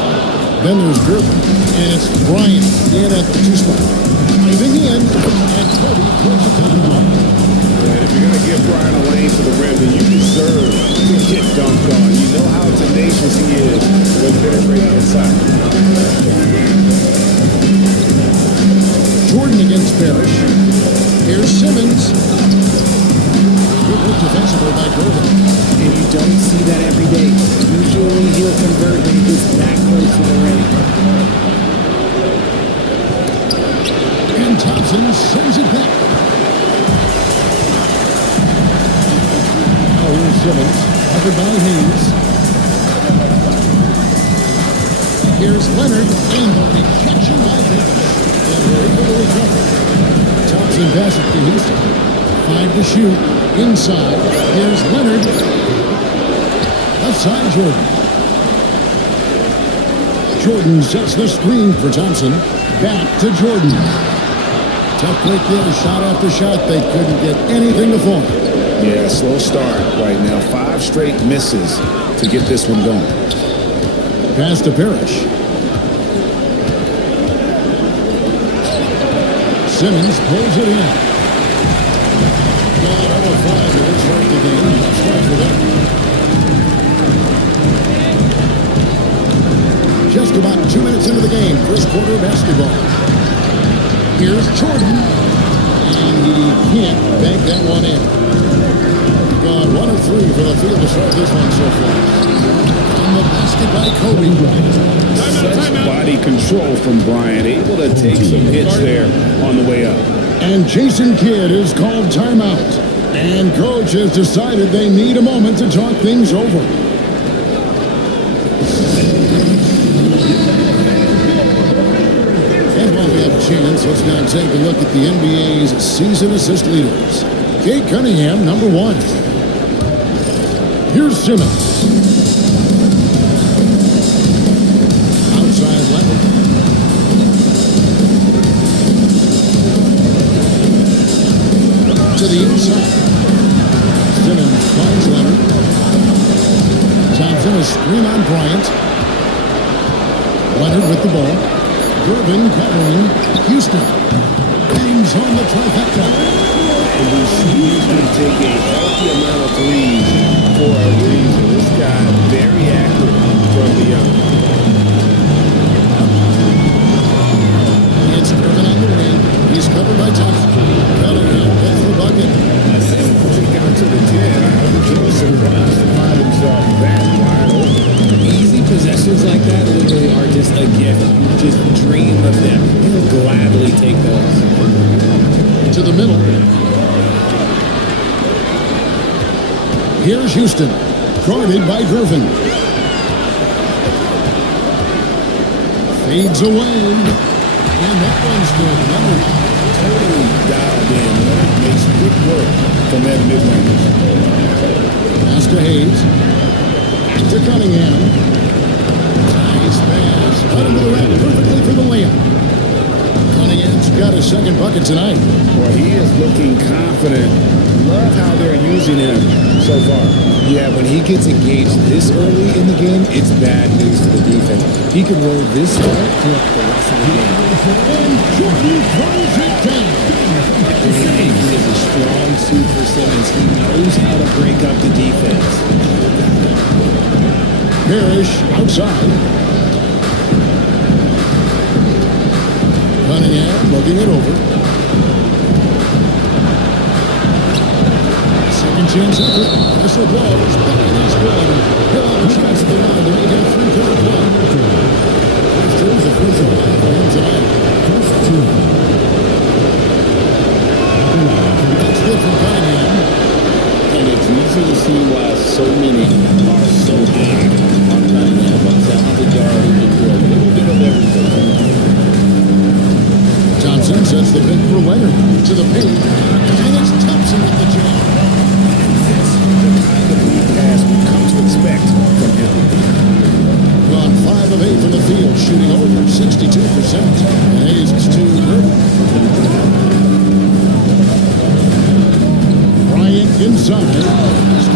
Then there's Gervin. And it's Bryant in at the 2 spot. Diving in, and Cody throws a timeout. And if you're going to give Brian a lane to the rim, then you deserve to get dunked on. You know how tenacious he is when penetrating inside. Jordan against Parrish. Here's Simmons. Good work defensively by Gervin. And you don't see that every day. Usually he'll convert when he gets that close to the rim. And Thompson sends it back. Now here's Simmons. Covered by Hayes. Here's Leonard. And the rejection by Davis. And we're able to recover. Thompson passes to Houston. 5 to shoot. Inside. Here's Leonard. Left side, Jordan. Jordan sets the screen for Thompson. Back to Jordan. Tough break there. Shot after shot. They couldn't get anything to fall. Yeah, slow start right now. 5 straight misses to get this one going. Pass to Parrish. Simmons pulls it in. God, 0-5 here. Start the game. Start for them. Just about 2 minutes into the game. First quarter of basketball. Here's Jordan. And he can't bank that one in. God, 1 of 3 for the field to start this one so far. And the basket by Kobe Bryant. Such body control from Bryant. Able to take some hits there on the way up. And Jason Kidd is called timeout. And coach has decided they need a moment to talk things over. And while we have a chance, let's now take a look at the NBA's season assist leaders. Cade Cunningham, number 1. Here's Simmons. Outside Leonard. To the inside. Simmons finds Leonard. Thompson, a screen on Bryant. Leonard with the ball. Gervin covering. Houston. Bangs on the trifecta. And you see he's going to take a healthy amount of threes for a reason. This guy very accurate from the young. It's Gervin on the wing. He's covered by Thompson. Cunningham gets the bucket. He got to the 10. I was really surprised to find himself that wide open. Easy possessions like that literally are just a gift. You just dream of them. He'll gladly take those. To the middle. Here's Houston. Guarded by Gervin. Fades away. And that one's good. Leonard. Totally dialed in. Leonard makes good work from that mid-range. Pass to Hayes. To Cunningham. Nice pass. Cut into the rack perfectly for the layup. Cunningham's got a second bucket tonight. Well, he is looking confident love how they're using him so far. Yeah, when he gets engaged this early in the game, it's bad news for the defense. He can roll this far throughout the rest of the game. And Jordan throws it down. He is a strong suit for Simmons. He knows how to break up the defense. Parrish outside. Cunningham looking it over. Second chance effort. Whistle blows. Back in his squad. He'll have a chance at the line to make it a 3-quarter play. First two is the first of half for him tonight. First two. That's good from Cunningham. And it's easy to see why so many are so high on Cunningham. A talented guard who can do a little bit of everything. Johnson sets the pick for Leonard. To the paint. And it's Thompson with the jam. That's the kind of lead pass we've come to expect from him. Gone 5 of 8 from the field, shooting over 62%. And Hayes is too good. Bryant inside. That's the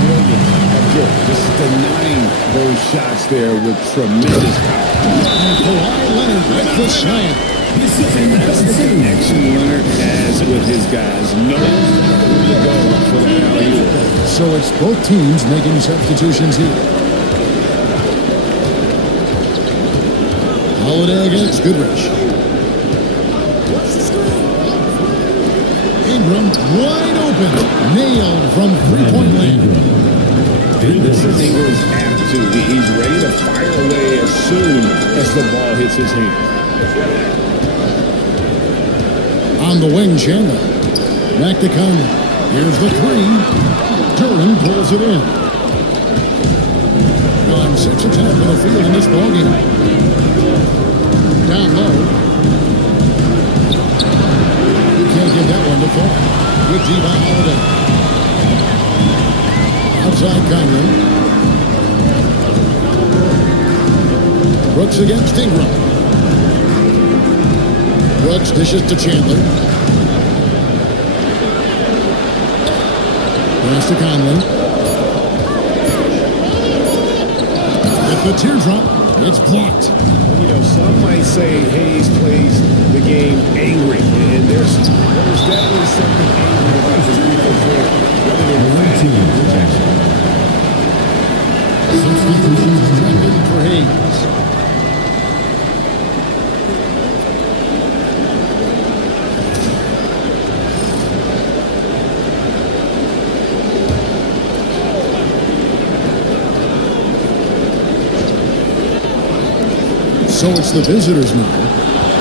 brilliance of Dirk. Just denying those shots there with tremendous power. Kawhi Leonard with the slam. And that's the connection Leonard has with his guys. Knows where to go for the alley-oop. So it's both teams making substitutions here. Holiday against Goodrich. Ingram wide open. Nailed from three-point land. This is Ingram's attitude. He's ready to fire away as soon as the ball hits his hand. On the wing, Chandler. Back to Conley. Here's the three. Duran pulls it in. Gone 6 of 10 for the field in this ballgame. Down low. You can't get that one to fall. Good D by Holiday. Outside Conley. Brooks against Ingram. Brooks dishes to Chandler. Pass to Conley. At the teardrop, it's blocked. You know, some might say Hayes plays the game angry, and there's definitely something angry about his defense there, rather than rejection. Substitutions trending for Hayes. So it's the visitors now.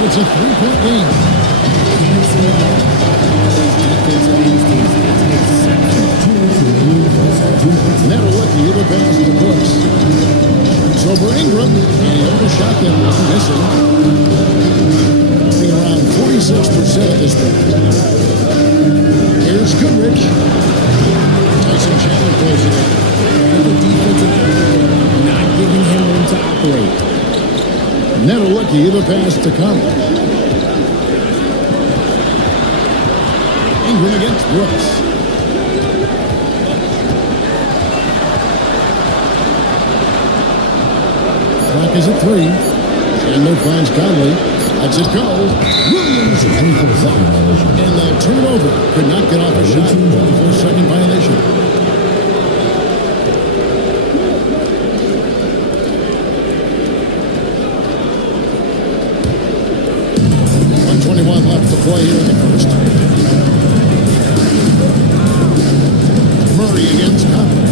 It's a 3-point game. Never lucky the pass to Brooks. So for Ingram, and he overshot that one, missing. Being around 46% at this point. Here's Goodrich. Tyson Chandler pulls it in. The defensive effort, not giving him room to operate. Never lucky the pass to come. Ingram against Brooks. Clock is at 3. Chandler finds Conley. Lets it go. Williams comes up. And they'll turn it over. Could not get off a shot. 24-second violation. Left to play here in the first. Murray against Conley.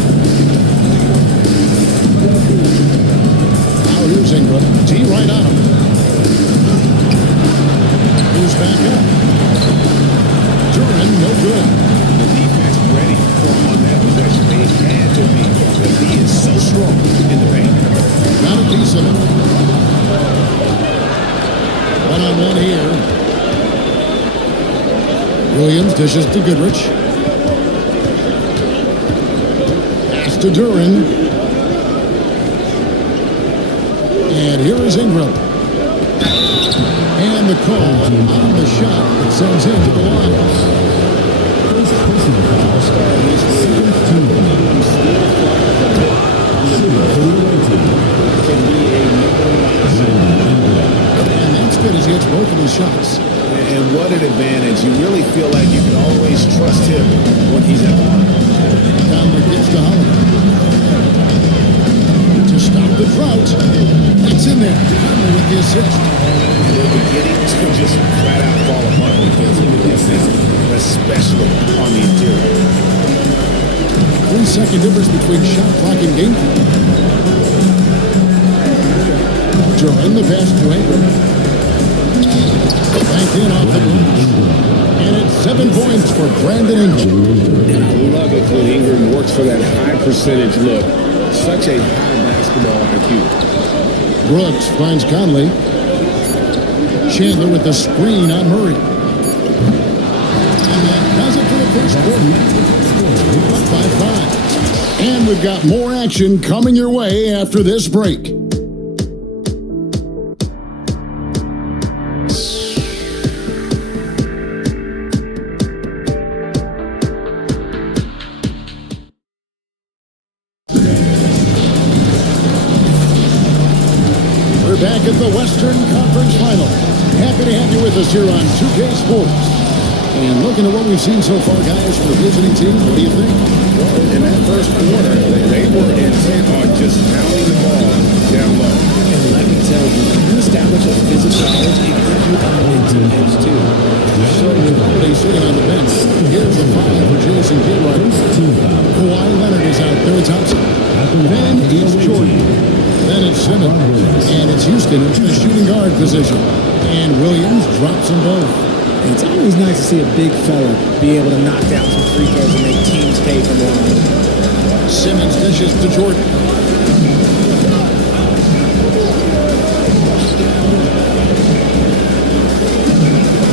Now here's Ingram. T right on him. Who's back up? Duran, no good. The defense ready for him on that possession. They had to be, because he is so strong in the paint. Got a piece of it. One-on-one here. Williams dishes to Goodrich. Pass to Duran. And here is Ingram. And the call on the shot that sends him to the line. hits both of his shots. And what an advantage. You really feel like you can always trust him when he's at the line. Conley gets to Holiday. To stop the drought. It's in there. Conley with the assist. They're beginning to just flat out fall apart defensively right now, especially on the interior. 3-second difference between shot clock and game clock. During the pass to Ingram. Back in off the glass. And it's 7 points for Brandon Ingram. And I love it when Ingram works for that high percentage look. Such a high basketball IQ. Brooks finds Conley. Chandler with the screen on Murray. And that does it for the first quarter. Up by 5. And we've got more action coming your way after this break. We're back at the Western Conference Final. Happy to have you with us here on 2K Sports. And looking at what we've seen so far, guys, from the visiting team, what do you think? Well, in that first quarter, they were intent on just pounding the ball down low. And let me tell you, you establish a physical edge, it gives you a mental edge too. So with Holiday sitting on the bench, here's the foul for Jason Kidd. Kawhi Leonard is out there. Thompson. Then it's Jordan. Then it's Simmons. And it's Houston in the shooting guard position. And Williams drops them both. It's always nice to see a big fella be able to knock down some free throws and make teams pay for more. Simmons dishes to Jordan.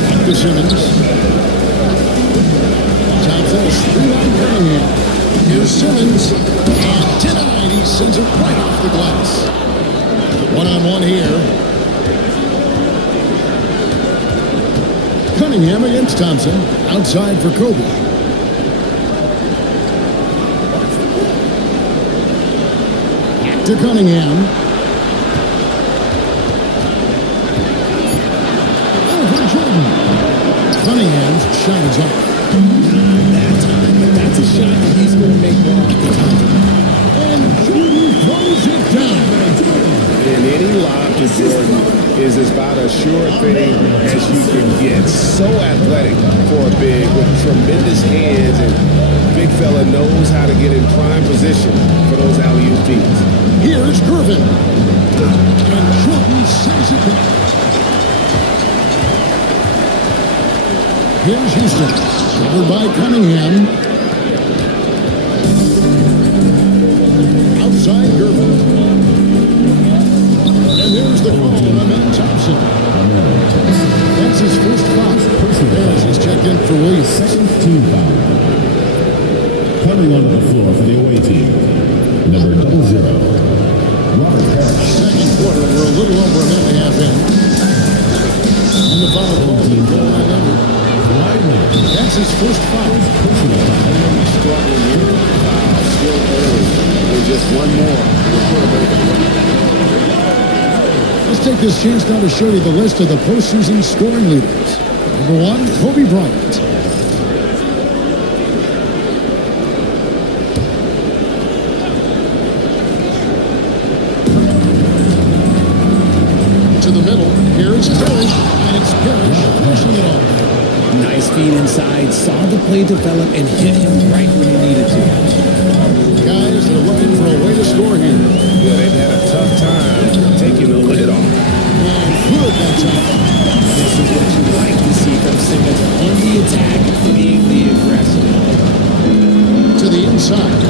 Back to Simmons. Thompson is 3-1 Cunningham. Here's Simmons. And denied. He sends it right off the glass. One-on-one here. Cunningham against Thompson. Outside for Kobe. Back to Cunningham. Over Jordan. Cunningham's shot is off. That time, but that's a shot that he's going to make more often. And Jordan throws it down. And any lob to Jordan is about as sure a thing as you can get. So athletic for a big with tremendous hands, and big fella knows how to get in prime position for those alley-oop feeds. Here's Gervin. And Jordan sends it back. Here's Houston. Covered by Cunningham. Outside Gervin. And there's the call on Ben Thompson. That's his first foul. There's his check in for Williams. Second team foul. Coming onto the floor for the away team, number 00, Robert Parrish. Second quarter, we're a little over a minute and a half in. And the foul call to Kawhi Leonard. That's his first foul. Struggling here. Still early. There's just one more. Let's take this chance now to show you the list of the postseason scoring leaders. Number 1, Kobe Bryant. To the middle, here's Parrish, and it's Parrish finishing it off. Nice feed inside, saw the play develop and hit him right when he needed to. Guys, they're looking for a way to score here. Yeah, they've had a tough time taking the lid off. And good that time. This is what you like to see from Simmons on the attack, being the aggressor. To the inside.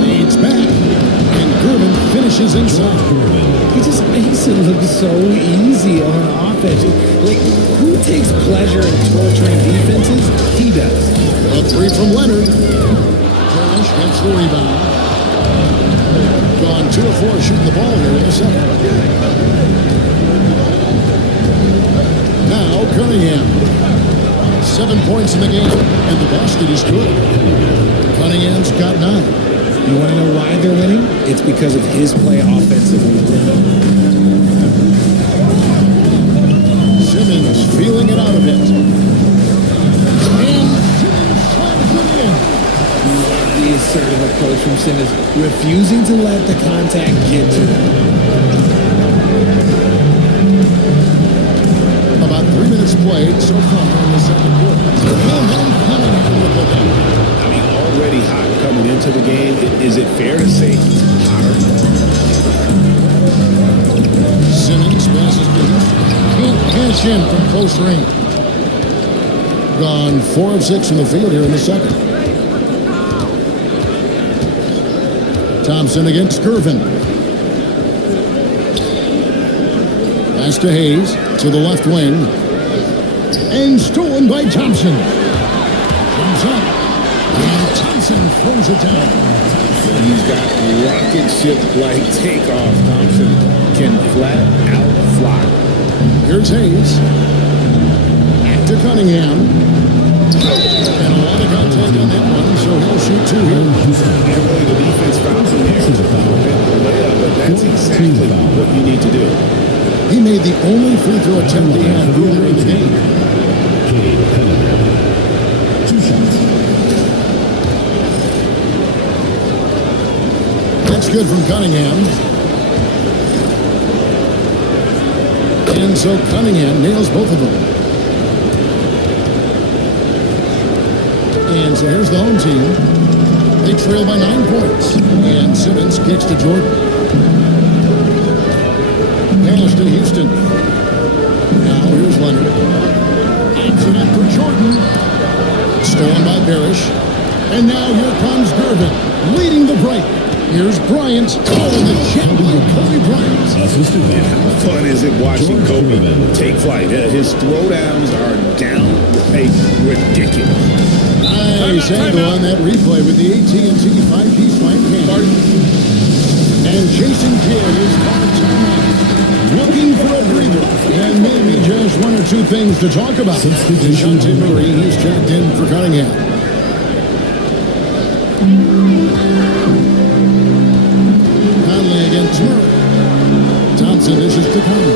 Fades back. And Gervin finishes inside. He just makes it look so easy on offense. Like, who takes pleasure in torturing defenses? He does. A 3 from Leonard. Parrish gets the rebound. Gone 2 of 4 shooting the ball here in the second. Now Cunningham. 7 points in the game, and the basket is good. Cunningham's got 9. You want to know why they're winning? It's because of his play offensively. Simmons Thompson is refusing to let the contact get to him. About 3 minutes played so far in the second quarter. And then Cunningham with the ball. I mean, already hot coming into the game. Is it fair to say hotter? Simmons passes deep. Can't cash in from close range. Gone 4 of 6 from the field here in the second. Thompson against Gervin. Pass to Hayes to the left wing. And stolen by Thompson. Comes up. And Thompson throws it down. He's got rocket ship-like takeoff. Thompson can flat out fly. Here's Hayes. Back to Cunningham. And a lot of contact on that one, so he'll shoot 2 here. And really, the defense found him there. But that's exactly what you need to do. He made the only free throw attempt he had earlier in the game. Cade Cunningham. 2 shots. That's good from Cunningham. And so Cunningham nails both of them. And so here's the home team. They trail by 9 points. And Simmons kicks to Jordan. Pass to Houston. Now here's Leonard. Accident for Jordan. Stolen by Parrish. And now here comes Gervin, leading the break. Here's Bryant. Oh, the champion, Kobe Bryant. Assistant And how fun is it watching Kobe take flight? His throwdowns are downright ridiculous. Nice angle on that replay with the AT&T 5G Slant camera. And Jason Kidd is called timeout. Looking for a breather. And maybe just 1 or 2 things to talk about. DeJounte Murray, he's checked in for Cunningham. Conley against Murray. Thompson dishes to Conley.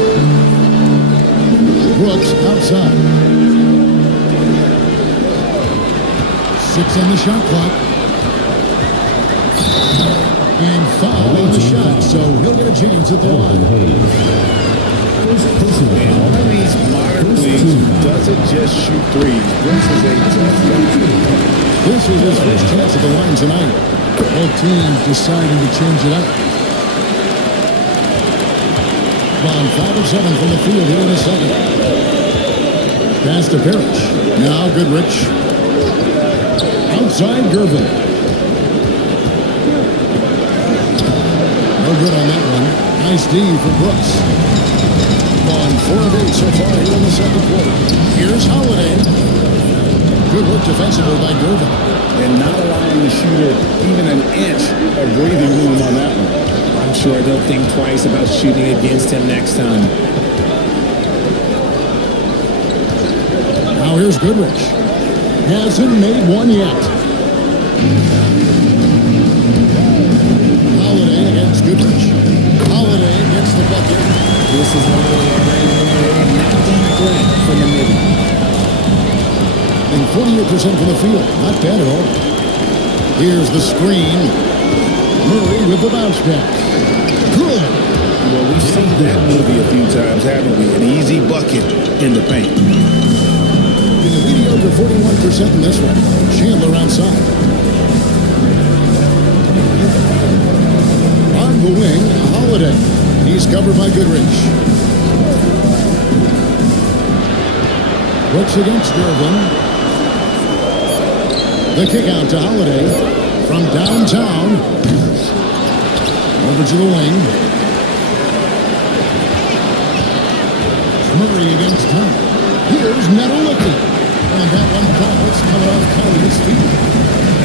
Brooks outside. 6 on the shot clock. And foul on the shot, so he'll get a chance at the line. In all these modern leagues, doesn't just shoot threes. This is a tough guy. This is his first chance at the line tonight. Both teams deciding to change it up. Bond 5 of 7 from the field here in the second. Pass to Parrish. Now Goodrich. Outside Gervin. No good on that one. Nice D for Brooks. Bond 4 of 8 so far here in the second quarter. Here's Holiday. Good work defensively by Gervin. And not allowing the shooter even an inch of breathing room on that one. I'm sure they'll think twice about shooting against him next time. Now here's Goodrich. Hasn't made one yet. Holiday against Goodrich. Holiday against the bucket. This is not really a great not that great for the middle. And 48% from the field. Not bad at all. Here's the screen. Murray with the bounce back. Good. Well, we've seen that movie a few times, haven't we? An easy bucket in the paint. In a mediocre 41% in this one. Chandler outside. On the wing, Holiday. He's covered by Goodrich. Brooks against Gervin. The kick out to Holiday from downtown. Over to the wing. Murray against Conley. Here's Nedolicki. And that one falls coming off Conley's feet.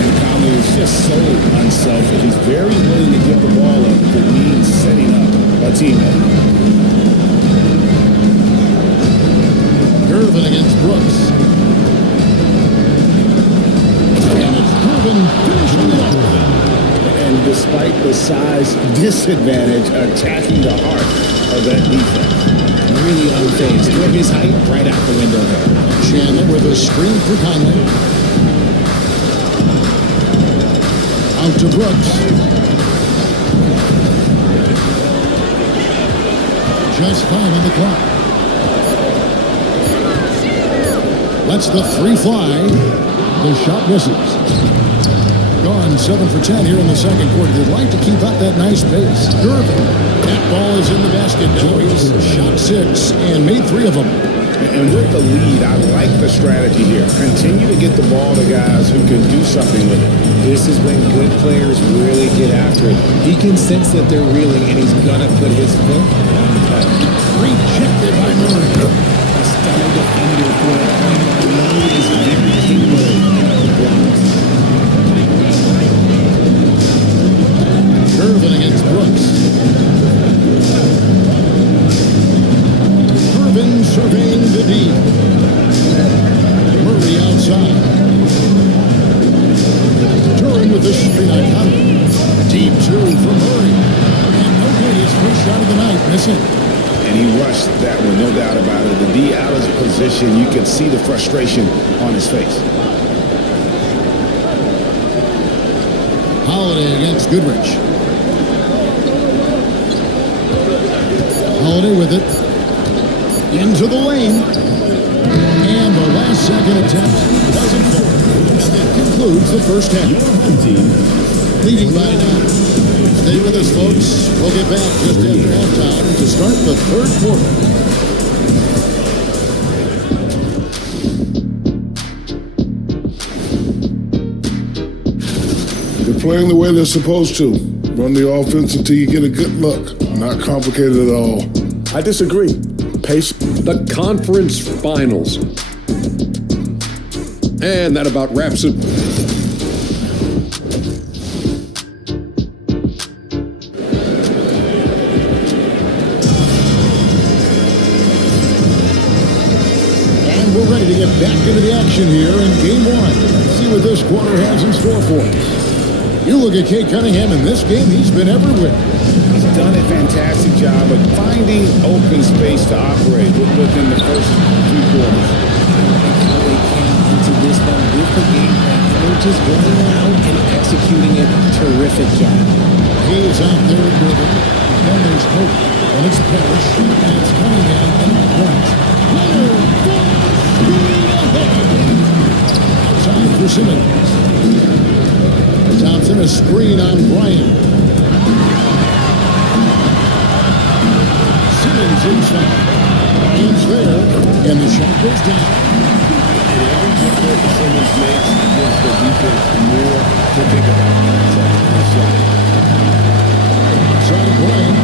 And Conley is just so unselfish. He's very willing to give the ball up if it means setting up a teammate. Gervin against Brooks. And it's Gervin finishing it up. And despite the size disadvantage, attacking the heart of that defense. Really unfazed. Threw his height right out the window there. Chandler with a screen for Conley. Out to Brooks. Just 5 on the clock. Lets the three fly. The shot misses. Gone 7 for 10 here in the second quarter. They'd like to keep up that nice pace. Gervin. That ball is in the basket now. He's shot 6 and made 3 of them. And with the lead, I like the strategy here. Continue to get the ball to guys who can do something with it. This is when good players really get after it. He can sense that they're reeling, and he's going to put his foot on the pedal. Rejected by Murray. A stellar defender for a point guard. Murray is very capable of blocks. Gervin against Brooks. Gervin surveying the deep. Murray outside. During with the screen on counter. Deep 2 from Murray. And no good. His first shot of the night. Missing. And he rushed that one, no doubt about it. The D out of his position, you could see the frustration on his face. Holiday against Goodrich. Holiday with it. Into the lane. And the last second attempt doesn't fall. And that concludes the first half. Leading by 9. Stay with us, folks. We'll get back just after halftime to start the third quarter. They're playing the way they're supposed to. Run the offense until you get a good look. Not complicated at all. I disagree. Pace. The conference finals. And that about wraps it. And we're ready to get back into the action here in game 1. Let's see what this quarter has in store for us. You look at Cade Cunningham in this game, he's been everywhere. He's done a fantastic job of finding open space to operate within the first few quarters. How they came into this one with the game plan. They're just going out and executing it. Terrific job. He's out there at Gervin. Then there's Kobe. And it's Parrish. And it's Cunningham in the point. Outside for Simmons. Thompson, a screen on Bryant. Simmons inside. Bryant's there. And the shot goes down. Every difference Simmons makes gives the defense more to think about. Nice shot. Outside Bryant.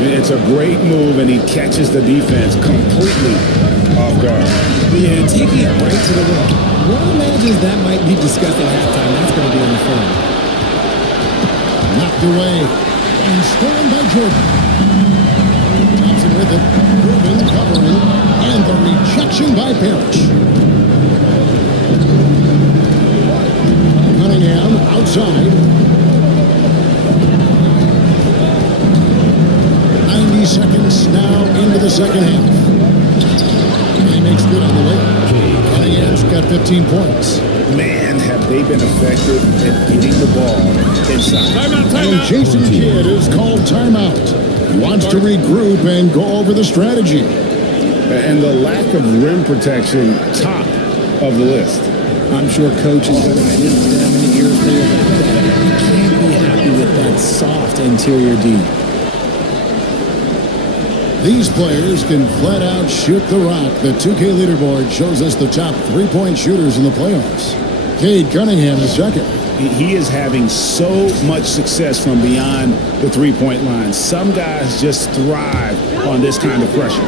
It's a great move, and he catches the defense completely off guard. Yeah, taking it right to the rim. One imagines that might be discussed at halftime. That's going to be on the phone. Knocked away. And stolen by Jordan. Thompson with it. Gervin covering. And the rejection by Parrish. Cunningham outside. 90 seconds now into the second half. And he makes good on the late. Cunningham's got 15 points. Man, have they been effective at getting the ball inside. And Jason Kidd is called timeout. He wants to regroup and go over the strategy. And the lack of rim protection, top of the list. I'm sure coach is going to hit them in the ear for that. You can't be happy with that soft interior D. These players can flat out shoot the rock. The 2K leaderboard shows us the top 3-point shooters in the playoffs. Cade Cunningham is second. He is having so much success from beyond the three-point line. Some guys just thrive on this kind of pressure.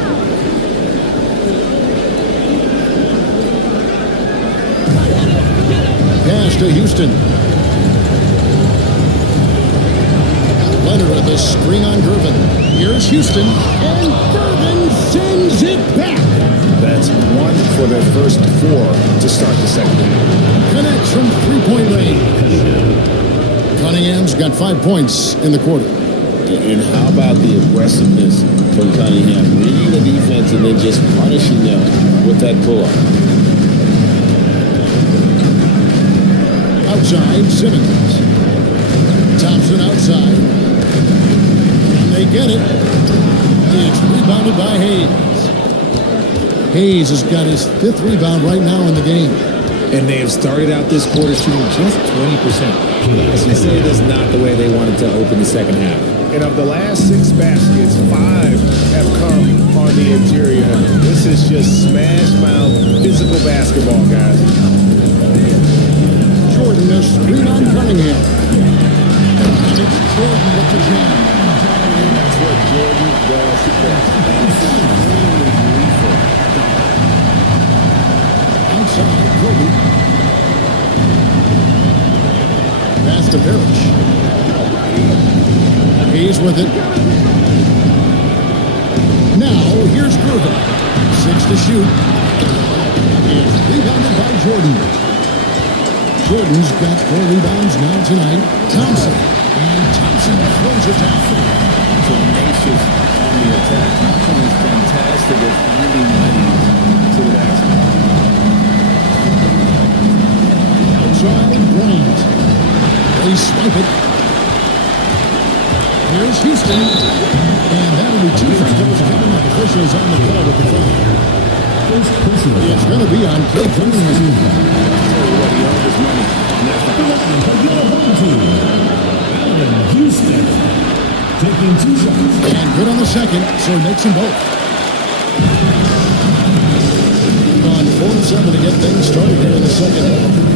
Pass to Houston. Leonard with a screen on Gervin. Here's Houston, and Gervin sends it back. That's one for their first 4 to start the second half. Connects from 3-point range. Cunningham's got 5 points in the quarter. And how about the aggressiveness from Cunningham? Reading the defense and then just punishing them with that pull-up. Outside, Simmons. Thompson outside. And they get it. It's rebounded by Hayes. Hayes has got his 5th rebound right now in the game. And they have started out this quarter shooting just 20%. As you say, that's not the way they wanted to open the second half. And of the last 6 baskets, 5 have come on the interior. This is just smash mouth physical basketball, guys. Jordan, a screen on Cunningham. And it's Jordan with the jam. That's what Jordan does best. Outside, Kobe. Pass to Parrish. Hayes with it. Now, here's Gervin. 6 to shoot. It's rebounded by Jordan. Jordan's got 4 rebounds now tonight. Thompson. And Thompson throws it down. Tenacious on the attack. Thompson is fantastic at finding lanes to the basket. Outside, Bryant. They swipe it. Here's Houston. And that'll be 2 free throws coming up. Officials on the call with the foul. It's going to be on Clay Cunningham. He earned his money on that Allen Houston taking 2 shots. And good on the second, so he makes them both. On 4-7 to get things started here in the second half.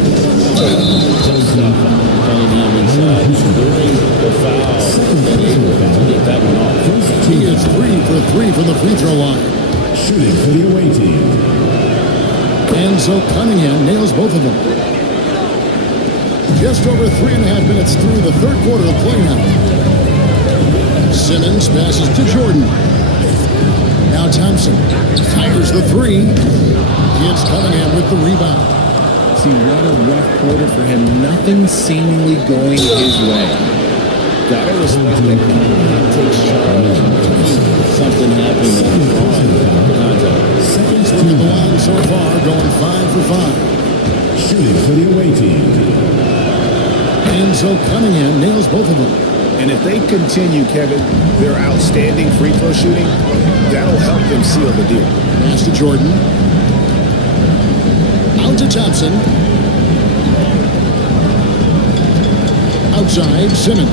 Cunningham inside during the foul. To get that one off. He is 3 for 3 from the free throw line. Shooting for the away team. And so Cunningham nails both of them. Just over 3.5 minutes through the third quarter of play now. Simmons passes to Jordan. Now Thompson fires the 3. It's Cunningham with the rebound. See, what a rough quarter for him. Nothing seemingly going his way. Gotta respect that Cunningham takes charge. Something happening that is wrong in contact. Seconds look at the line so far, going 5 for 5. Shooting for the away team. And so Cunningham nails both of them. And if they continue, Kevin, their outstanding free throw shooting, that'll help them seal the deal. Pass to Jordan. Out to Thompson. Outside, Simmons.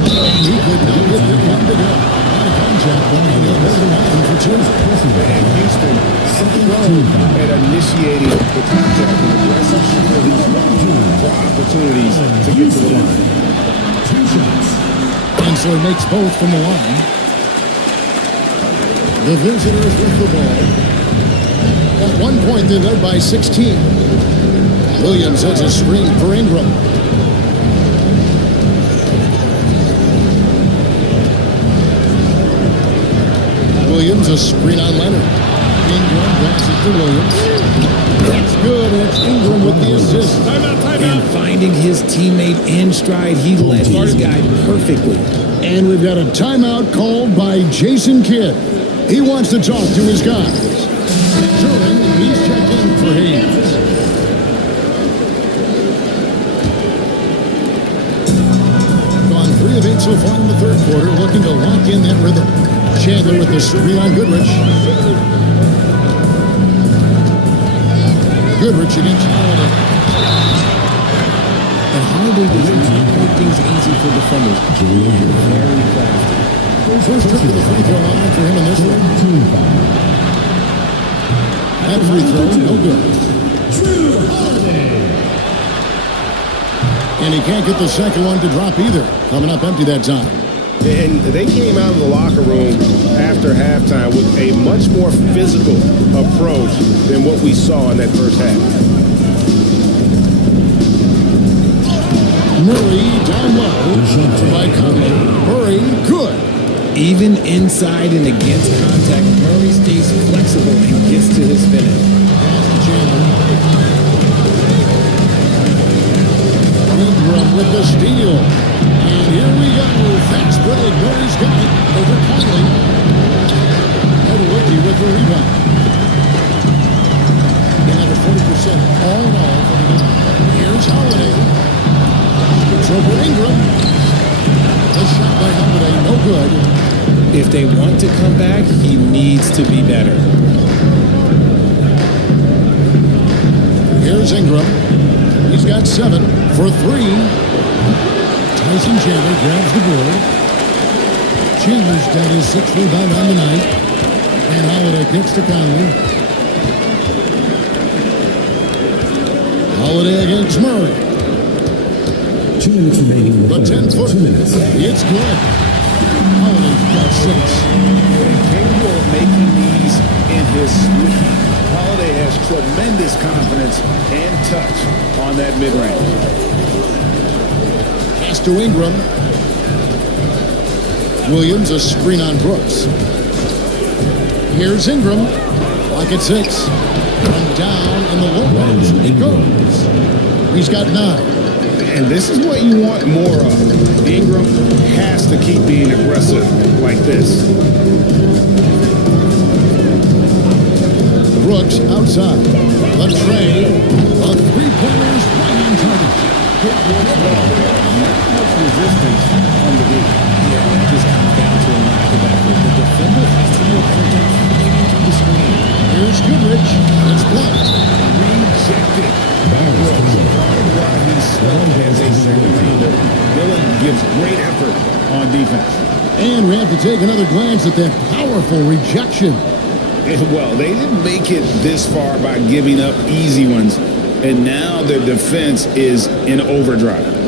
And he could not get the one to go. Out of contact, and he'll hold the line for 2. And Houston at initiating the contact and aggressive shooting for opportunities to get to the line. 2 shots. And so he makes both from the line. The visitors with the ball. At one point, they led by 16. Williams has a screen for Ingram. Williams, a screen on Leonard. Ingram passes to Williams. That's good, and it's Ingram with the assist. And finding his teammate in stride, he led his guy perfectly. And we've got a timeout called by Jason Kidd. He wants to talk to his guys. Sherman, he's checked in for Hayes. Gone 3 of 8 so far in the third quarter, looking to lock in that rhythm. Chandler with the screen on Goodrich. Goodrich against Holiday. And Holiday doesn't make things easy for defenders. Very crafty. First trip to the free throw line for him in this one. That free throw, no good. And he can't get the second one to drop either. Coming up empty that time. And they came out of the locker room after halftime with a much more physical approach than what we saw in that first half. Murray down low by Conley. Murray, good. Even inside and against contact, Murray stays flexible and gets to his finish. Ingram with the steal. And here we go. Fast break. Murray's got it over Conley. Edwards with the rebound. Another 40% all in all for the game. Here's Holiday. It's over Ingram. The shot by Holiday, no good. If they want to come back, he needs to be better. Here's Ingram. He's got 7 for 3. Tyson Chandler grabs the board. Chandler's got his 6th rebound on the night. And Holiday kicks to Conley. Holiday against Murray. 2 minutes remaining in the The quarter. 10-footer. 2 minutes. It's good. Holiday's got 6. Capable of making these in his sleep. Holiday has tremendous confidence and touch on that mid-range. Pass to Ingram. Williams, a screen on Brooks. Here's Ingram. Lock at 6. From down in the low post. He goes. He's got 9. And this is what you want more of. Ingram has to keep being aggressive like this. Brooks outside. The tray. A three-pointer is right on target. Hit once well. Not much resistance on the week. Yeah, that just comes down to a lack of effort. The defender has to be able to fade into the screen. Here's Goodrich. It's blocked. Rejected. Part of why he's stuck as a second rounder. Dillon gives great effort on defense. And we have to take another glance at that powerful rejection. Well, they didn't make it this far by giving up easy ones, and now their defense is in overdrive.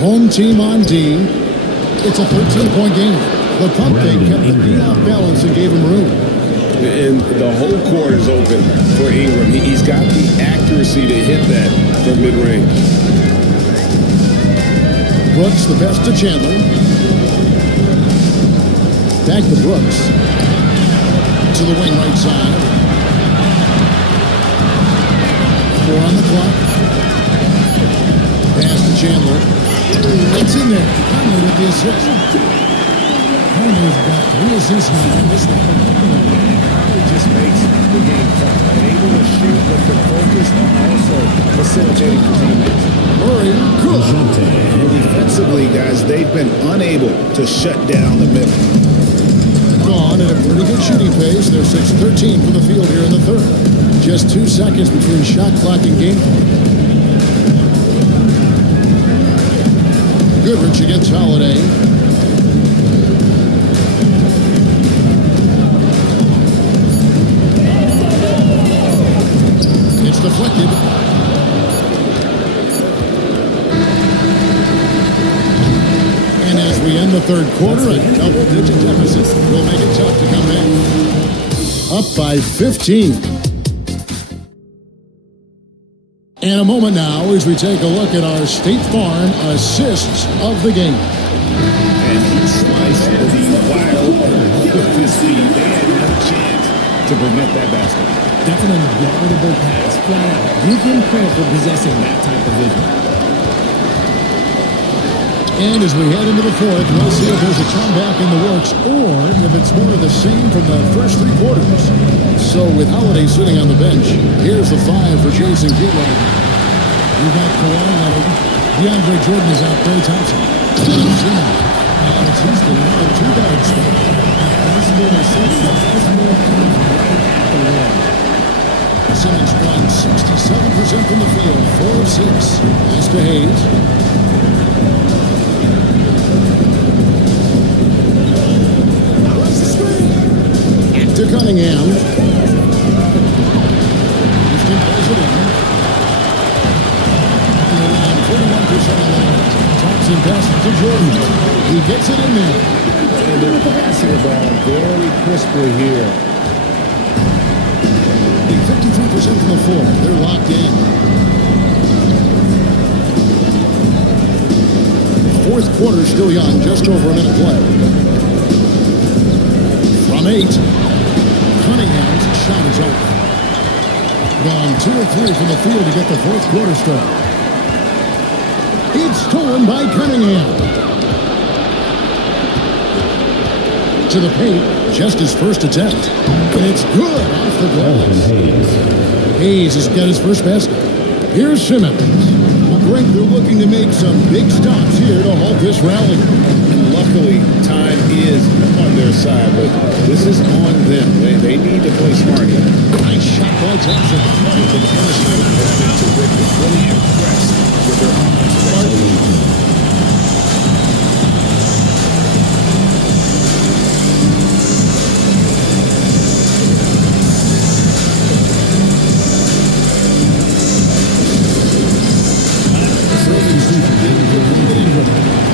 Home team on D. It's a 13-point game. The pump fake kept the beat off balance and gave him room. And the whole court is open for Ingram. He's got the accuracy to hit that from mid-range. Brooks, the best to Chandler. Back to Brooks. To the wing right side. 4 on the clock. Pass to Chandler. It's in there. Conley with the assist. Conley's got 3 assists now in this one. Conley just makes the game fun. And able to shoot with the focus and also facilitating for teammates. Murray, good. And defensively, guys, they've been unable to shut down the middle. Gone at a pretty good shooting pace. They're 6-13 from the field here in the third. Just 2 seconds between shot clock and game clock. Goodrich against Holiday. It's deflected. And as we end the third quarter, a double-digit deficit will make it tough to come back. Up by 15. And a moment now as we take a look at our State Farm assists of the game. And he sliced the wild with his feet. They had no chance to prevent that basket. That's an unguardable pass. Flat out. Give him credit for possessing that type of vision. And as we head into the fourth, we'll see if there's a comeback in the works or if it's more of the same from the first 3 quarters. So with Holiday sitting on the bench, here's the 5 for Jason Kidd. We've got Kawhi Leonard. DeAndre Jordan is out. Klay Thompson. He's in. And it's Houston in the 2-guard spot. He's been a system. He's more coming right at the rim. Simmons shot 67% from the field. 4 of 6. Pass to Hayes. To Cunningham. Houston plays it in. 41% on the night. Thompson passes to Jordan. He gets it in there. And they're passing the ball very crisply here. 53% from the floor. They're locked in. Fourth quarter still young. Just over a minute play. From 8. Cunningham's shot is off. Gone 2 of 3 from the field to get the fourth quarter started. It's stolen by Cunningham. To the paint, just his first attempt. And it's good off the glass. Hayes has got his first basket. Here's Simmons. Greg, they're looking to make some big stops here to halt this rally. And luckily, time is on their side, but this is on them. They need to play smart here. Nice shot by Thompson. The chemistry has been terrific. Really impressed with their offensive execution.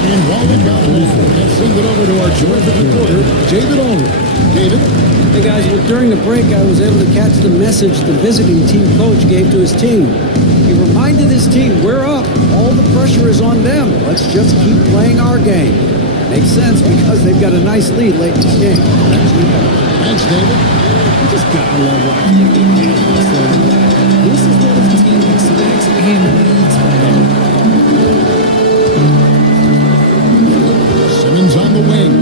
And while we got let's send it over to our terrific reporter, David Allred. David? Hey guys, well during the break I was able to catch the message the visiting team coach gave to his team. He reminded his team, we're up. All the pressure is on them. Let's just keep playing our game. Makes sense because they've got a nice lead late in this game. Thanks, David. You just gotta love watching the game. This is what his team expects and needs from him. Simmons on the wing.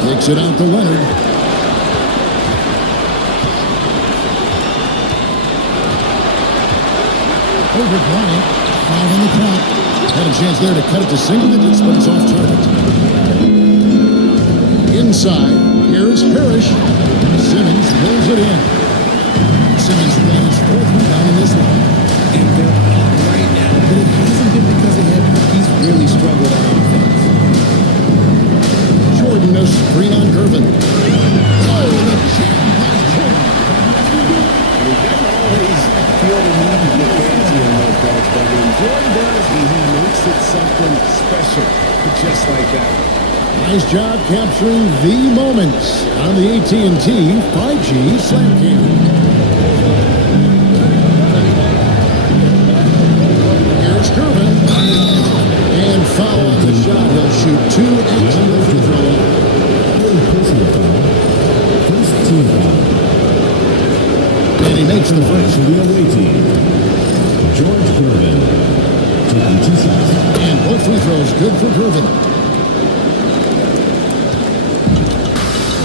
Takes it out to Leonard. Over Bryant. 5 on the clock. Had a chance there to cut it to single digits, but it's off target. Inside. Here's Parrish. Simmons pulls it in. Simmons got his fourth down in this one. And they're up right now, but it hasn't been because he's really struggled on offense. Jordan, a screen on Gervin. Oh, the jam by Jordan. He doesn't always feel the need to get fancy on those balls, but when Jordan does, he makes it something special, just like that. Nice job capturing the moments on the AT&T 5G Slam Cam. Here's Gervin. And foul on the shot. He'll shoot 2 after the free throw line. First team foul. And he makes the first. For the away team, George Gervin taking 2 shots. And both free throws good for Gervin.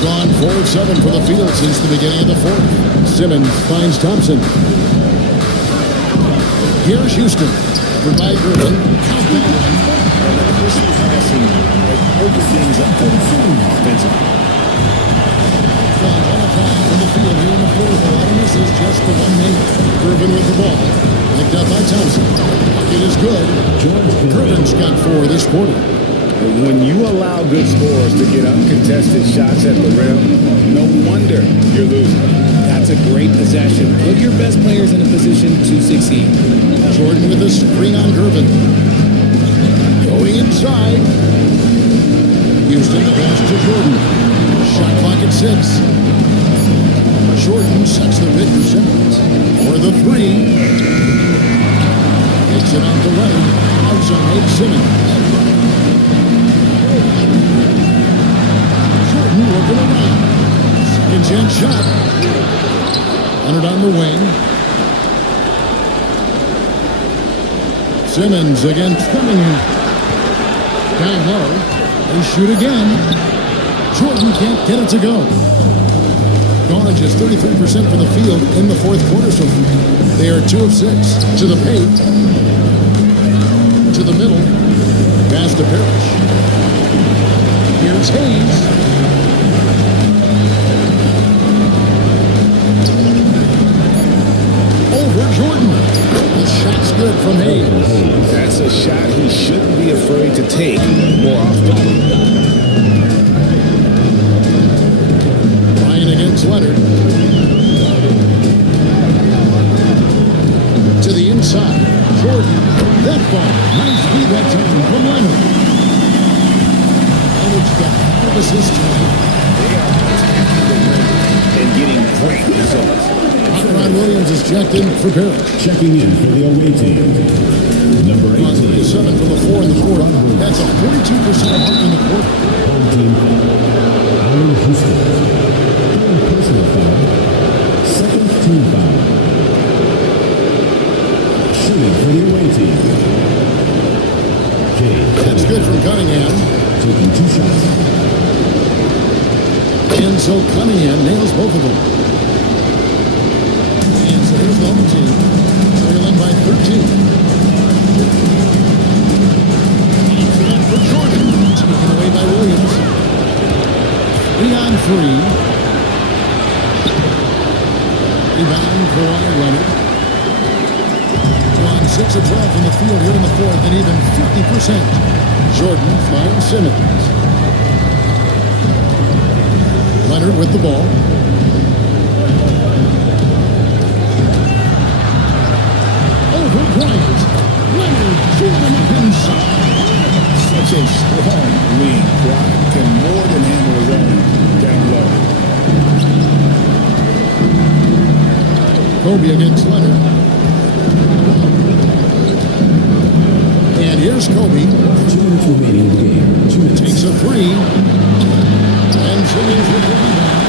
Gone 4 of 7 for the field since the beginning of the fourth. Simmons finds Thompson. Here's Houston. Provide Gervin. Count that one. This passing has opened things up for him offensively. From 105 from the field here in the fourth. A lot of misses, just the 1 minute. Gervin with the ball. Picked up by Thompson. It is good. Gervin's got 4 this quarter. When you allow good scorers to get uncontested shots at the rim, no wonder you're losing. That's a great possession. Put your best players in a position to succeed. Jordan with a screen on Gervin. Going inside. Houston pass to Jordan. Shot clock at 6. Jordan sets the pick for Simmons. For the 3. Takes it out to Leonard. Outside Simmons. Jordan looking around. Second chance shot. Leonard on the wing. Simmons against Cunningham. Down low. They shoot again. Jordan can't get it to go. Gone just 33% from the field in the fourth quarter so far. They are 2 of 6. To the paint. To the middle. Pass to Parrish. Here's Hayes. Over Jordan. The shot's good from Hayes. That's a shot he shouldn't be afraid to take more often. Ryan against Leonard. To the inside. Jordan. That ball. Nice feed that time from Leonard. Leonard's got 5 assists tonight. They are attacking the rim and getting great results. Ron Williams is checked in for Parrish. Checking in for the away team, number 18. 7 for the 4 in the fourth. That's a 42% mark in the quarter. Home team, Alan foul. Second team foul. Shooting for the away team. Cade. That's good from Cunningham. Taking 2 shots. And so Cunningham nails both of them. And so here's the home team, trailing by 13. And for Jordan, taken away by Williams. 3-on-3. Rebound, Kawhi Leonard. On 6 of 12 from the field here in the fourth, and even 50%. Jordan finds Simmons. Leonard with the ball. Over Bryant. Leonard, Jordan up inside. Such a strong lead. Bryant can more than handle his own down low. Kobe against Leonard. And here's Kobe. 2 minutes remaining in the game. 2 minutes. Takes a 3. And Simmons with the rebound.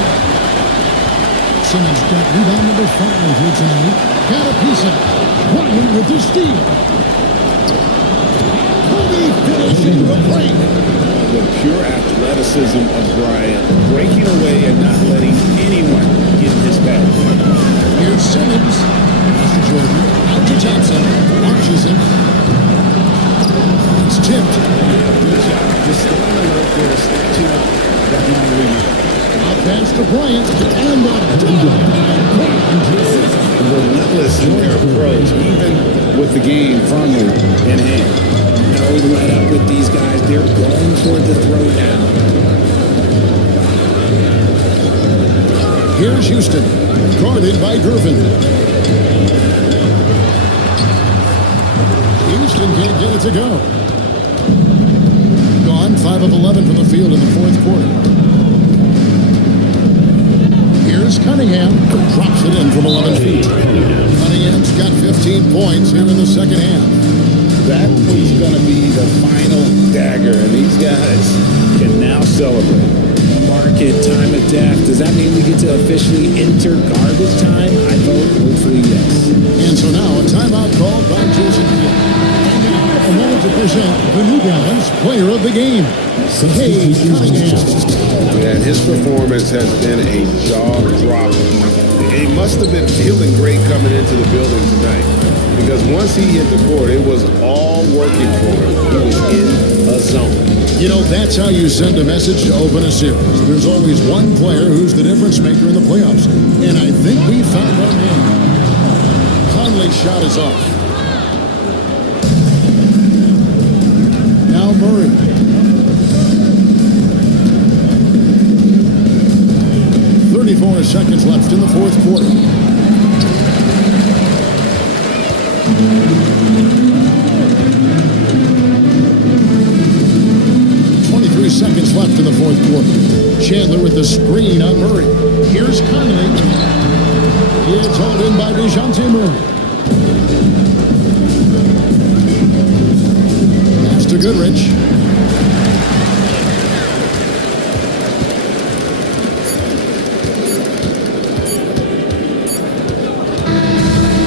Simmons got rebound number 5 here tonight. Got a piece of Bryant with the steal. Kobe finishing the break. The pure athleticism of Bryant, breaking away and not letting anyone get in his path. Here's Simmons. Here's Jordan. Out to Thompson. Launches him. It's tipped. Good job. Just staying alert there, snatching up that long rebound. Out pass to Bryant. And a dunk by Bryant. Relentless in their approach, even with the game firmly in hand. No let up with these guys. They're going for the throwdown. Here's Houston. Guarded by Griffin. Houston can't get it to go. Gone 5 of 11 from the field in the fourth quarter. Here's Cunningham. Drops it in from 11 feet. Cunningham's got 15 points here in the second half. That was going to be the final dagger, and these guys can now celebrate. Market time of death. Does that mean we get to officially enter garbage time? I vote hopefully yes. And so now a timeout called by Jason Kidd. And now a moment to present the New Balance Player of the Game, Cade Cunningham. And his performance has been a jaw-dropper. He must have been feeling great coming into the building tonight, because once he hit the court, it was all working for him. He was in a zone. You know, that's how you send a message to open a series. There's always one player who's the difference maker in the playoffs. And I think we found our man. Conley's shot is off. Now Murray. .34 seconds left in the fourth quarter. Seconds left in the fourth quarter. Chandler with the screen on Murray. Here's Conley. It's hauled in by DeJounte Murray. Pass to Goodrich.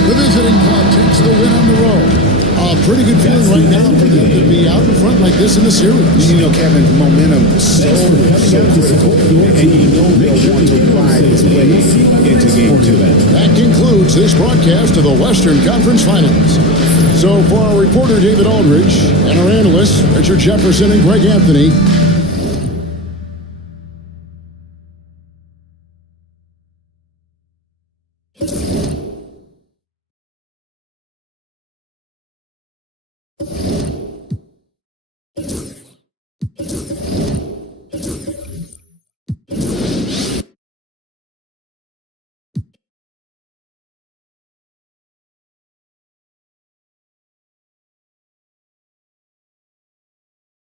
The visiting club takes the win on the road. A pretty good feeling right now for them to be out in front like this in the series. You know, Kevin, momentum is so critical, and you know they'll want to ride this way into game 2. That concludes this broadcast of the Western Conference Finals. So for our reporter David Aldridge and our analysts Richard Jefferson and Greg Anthony,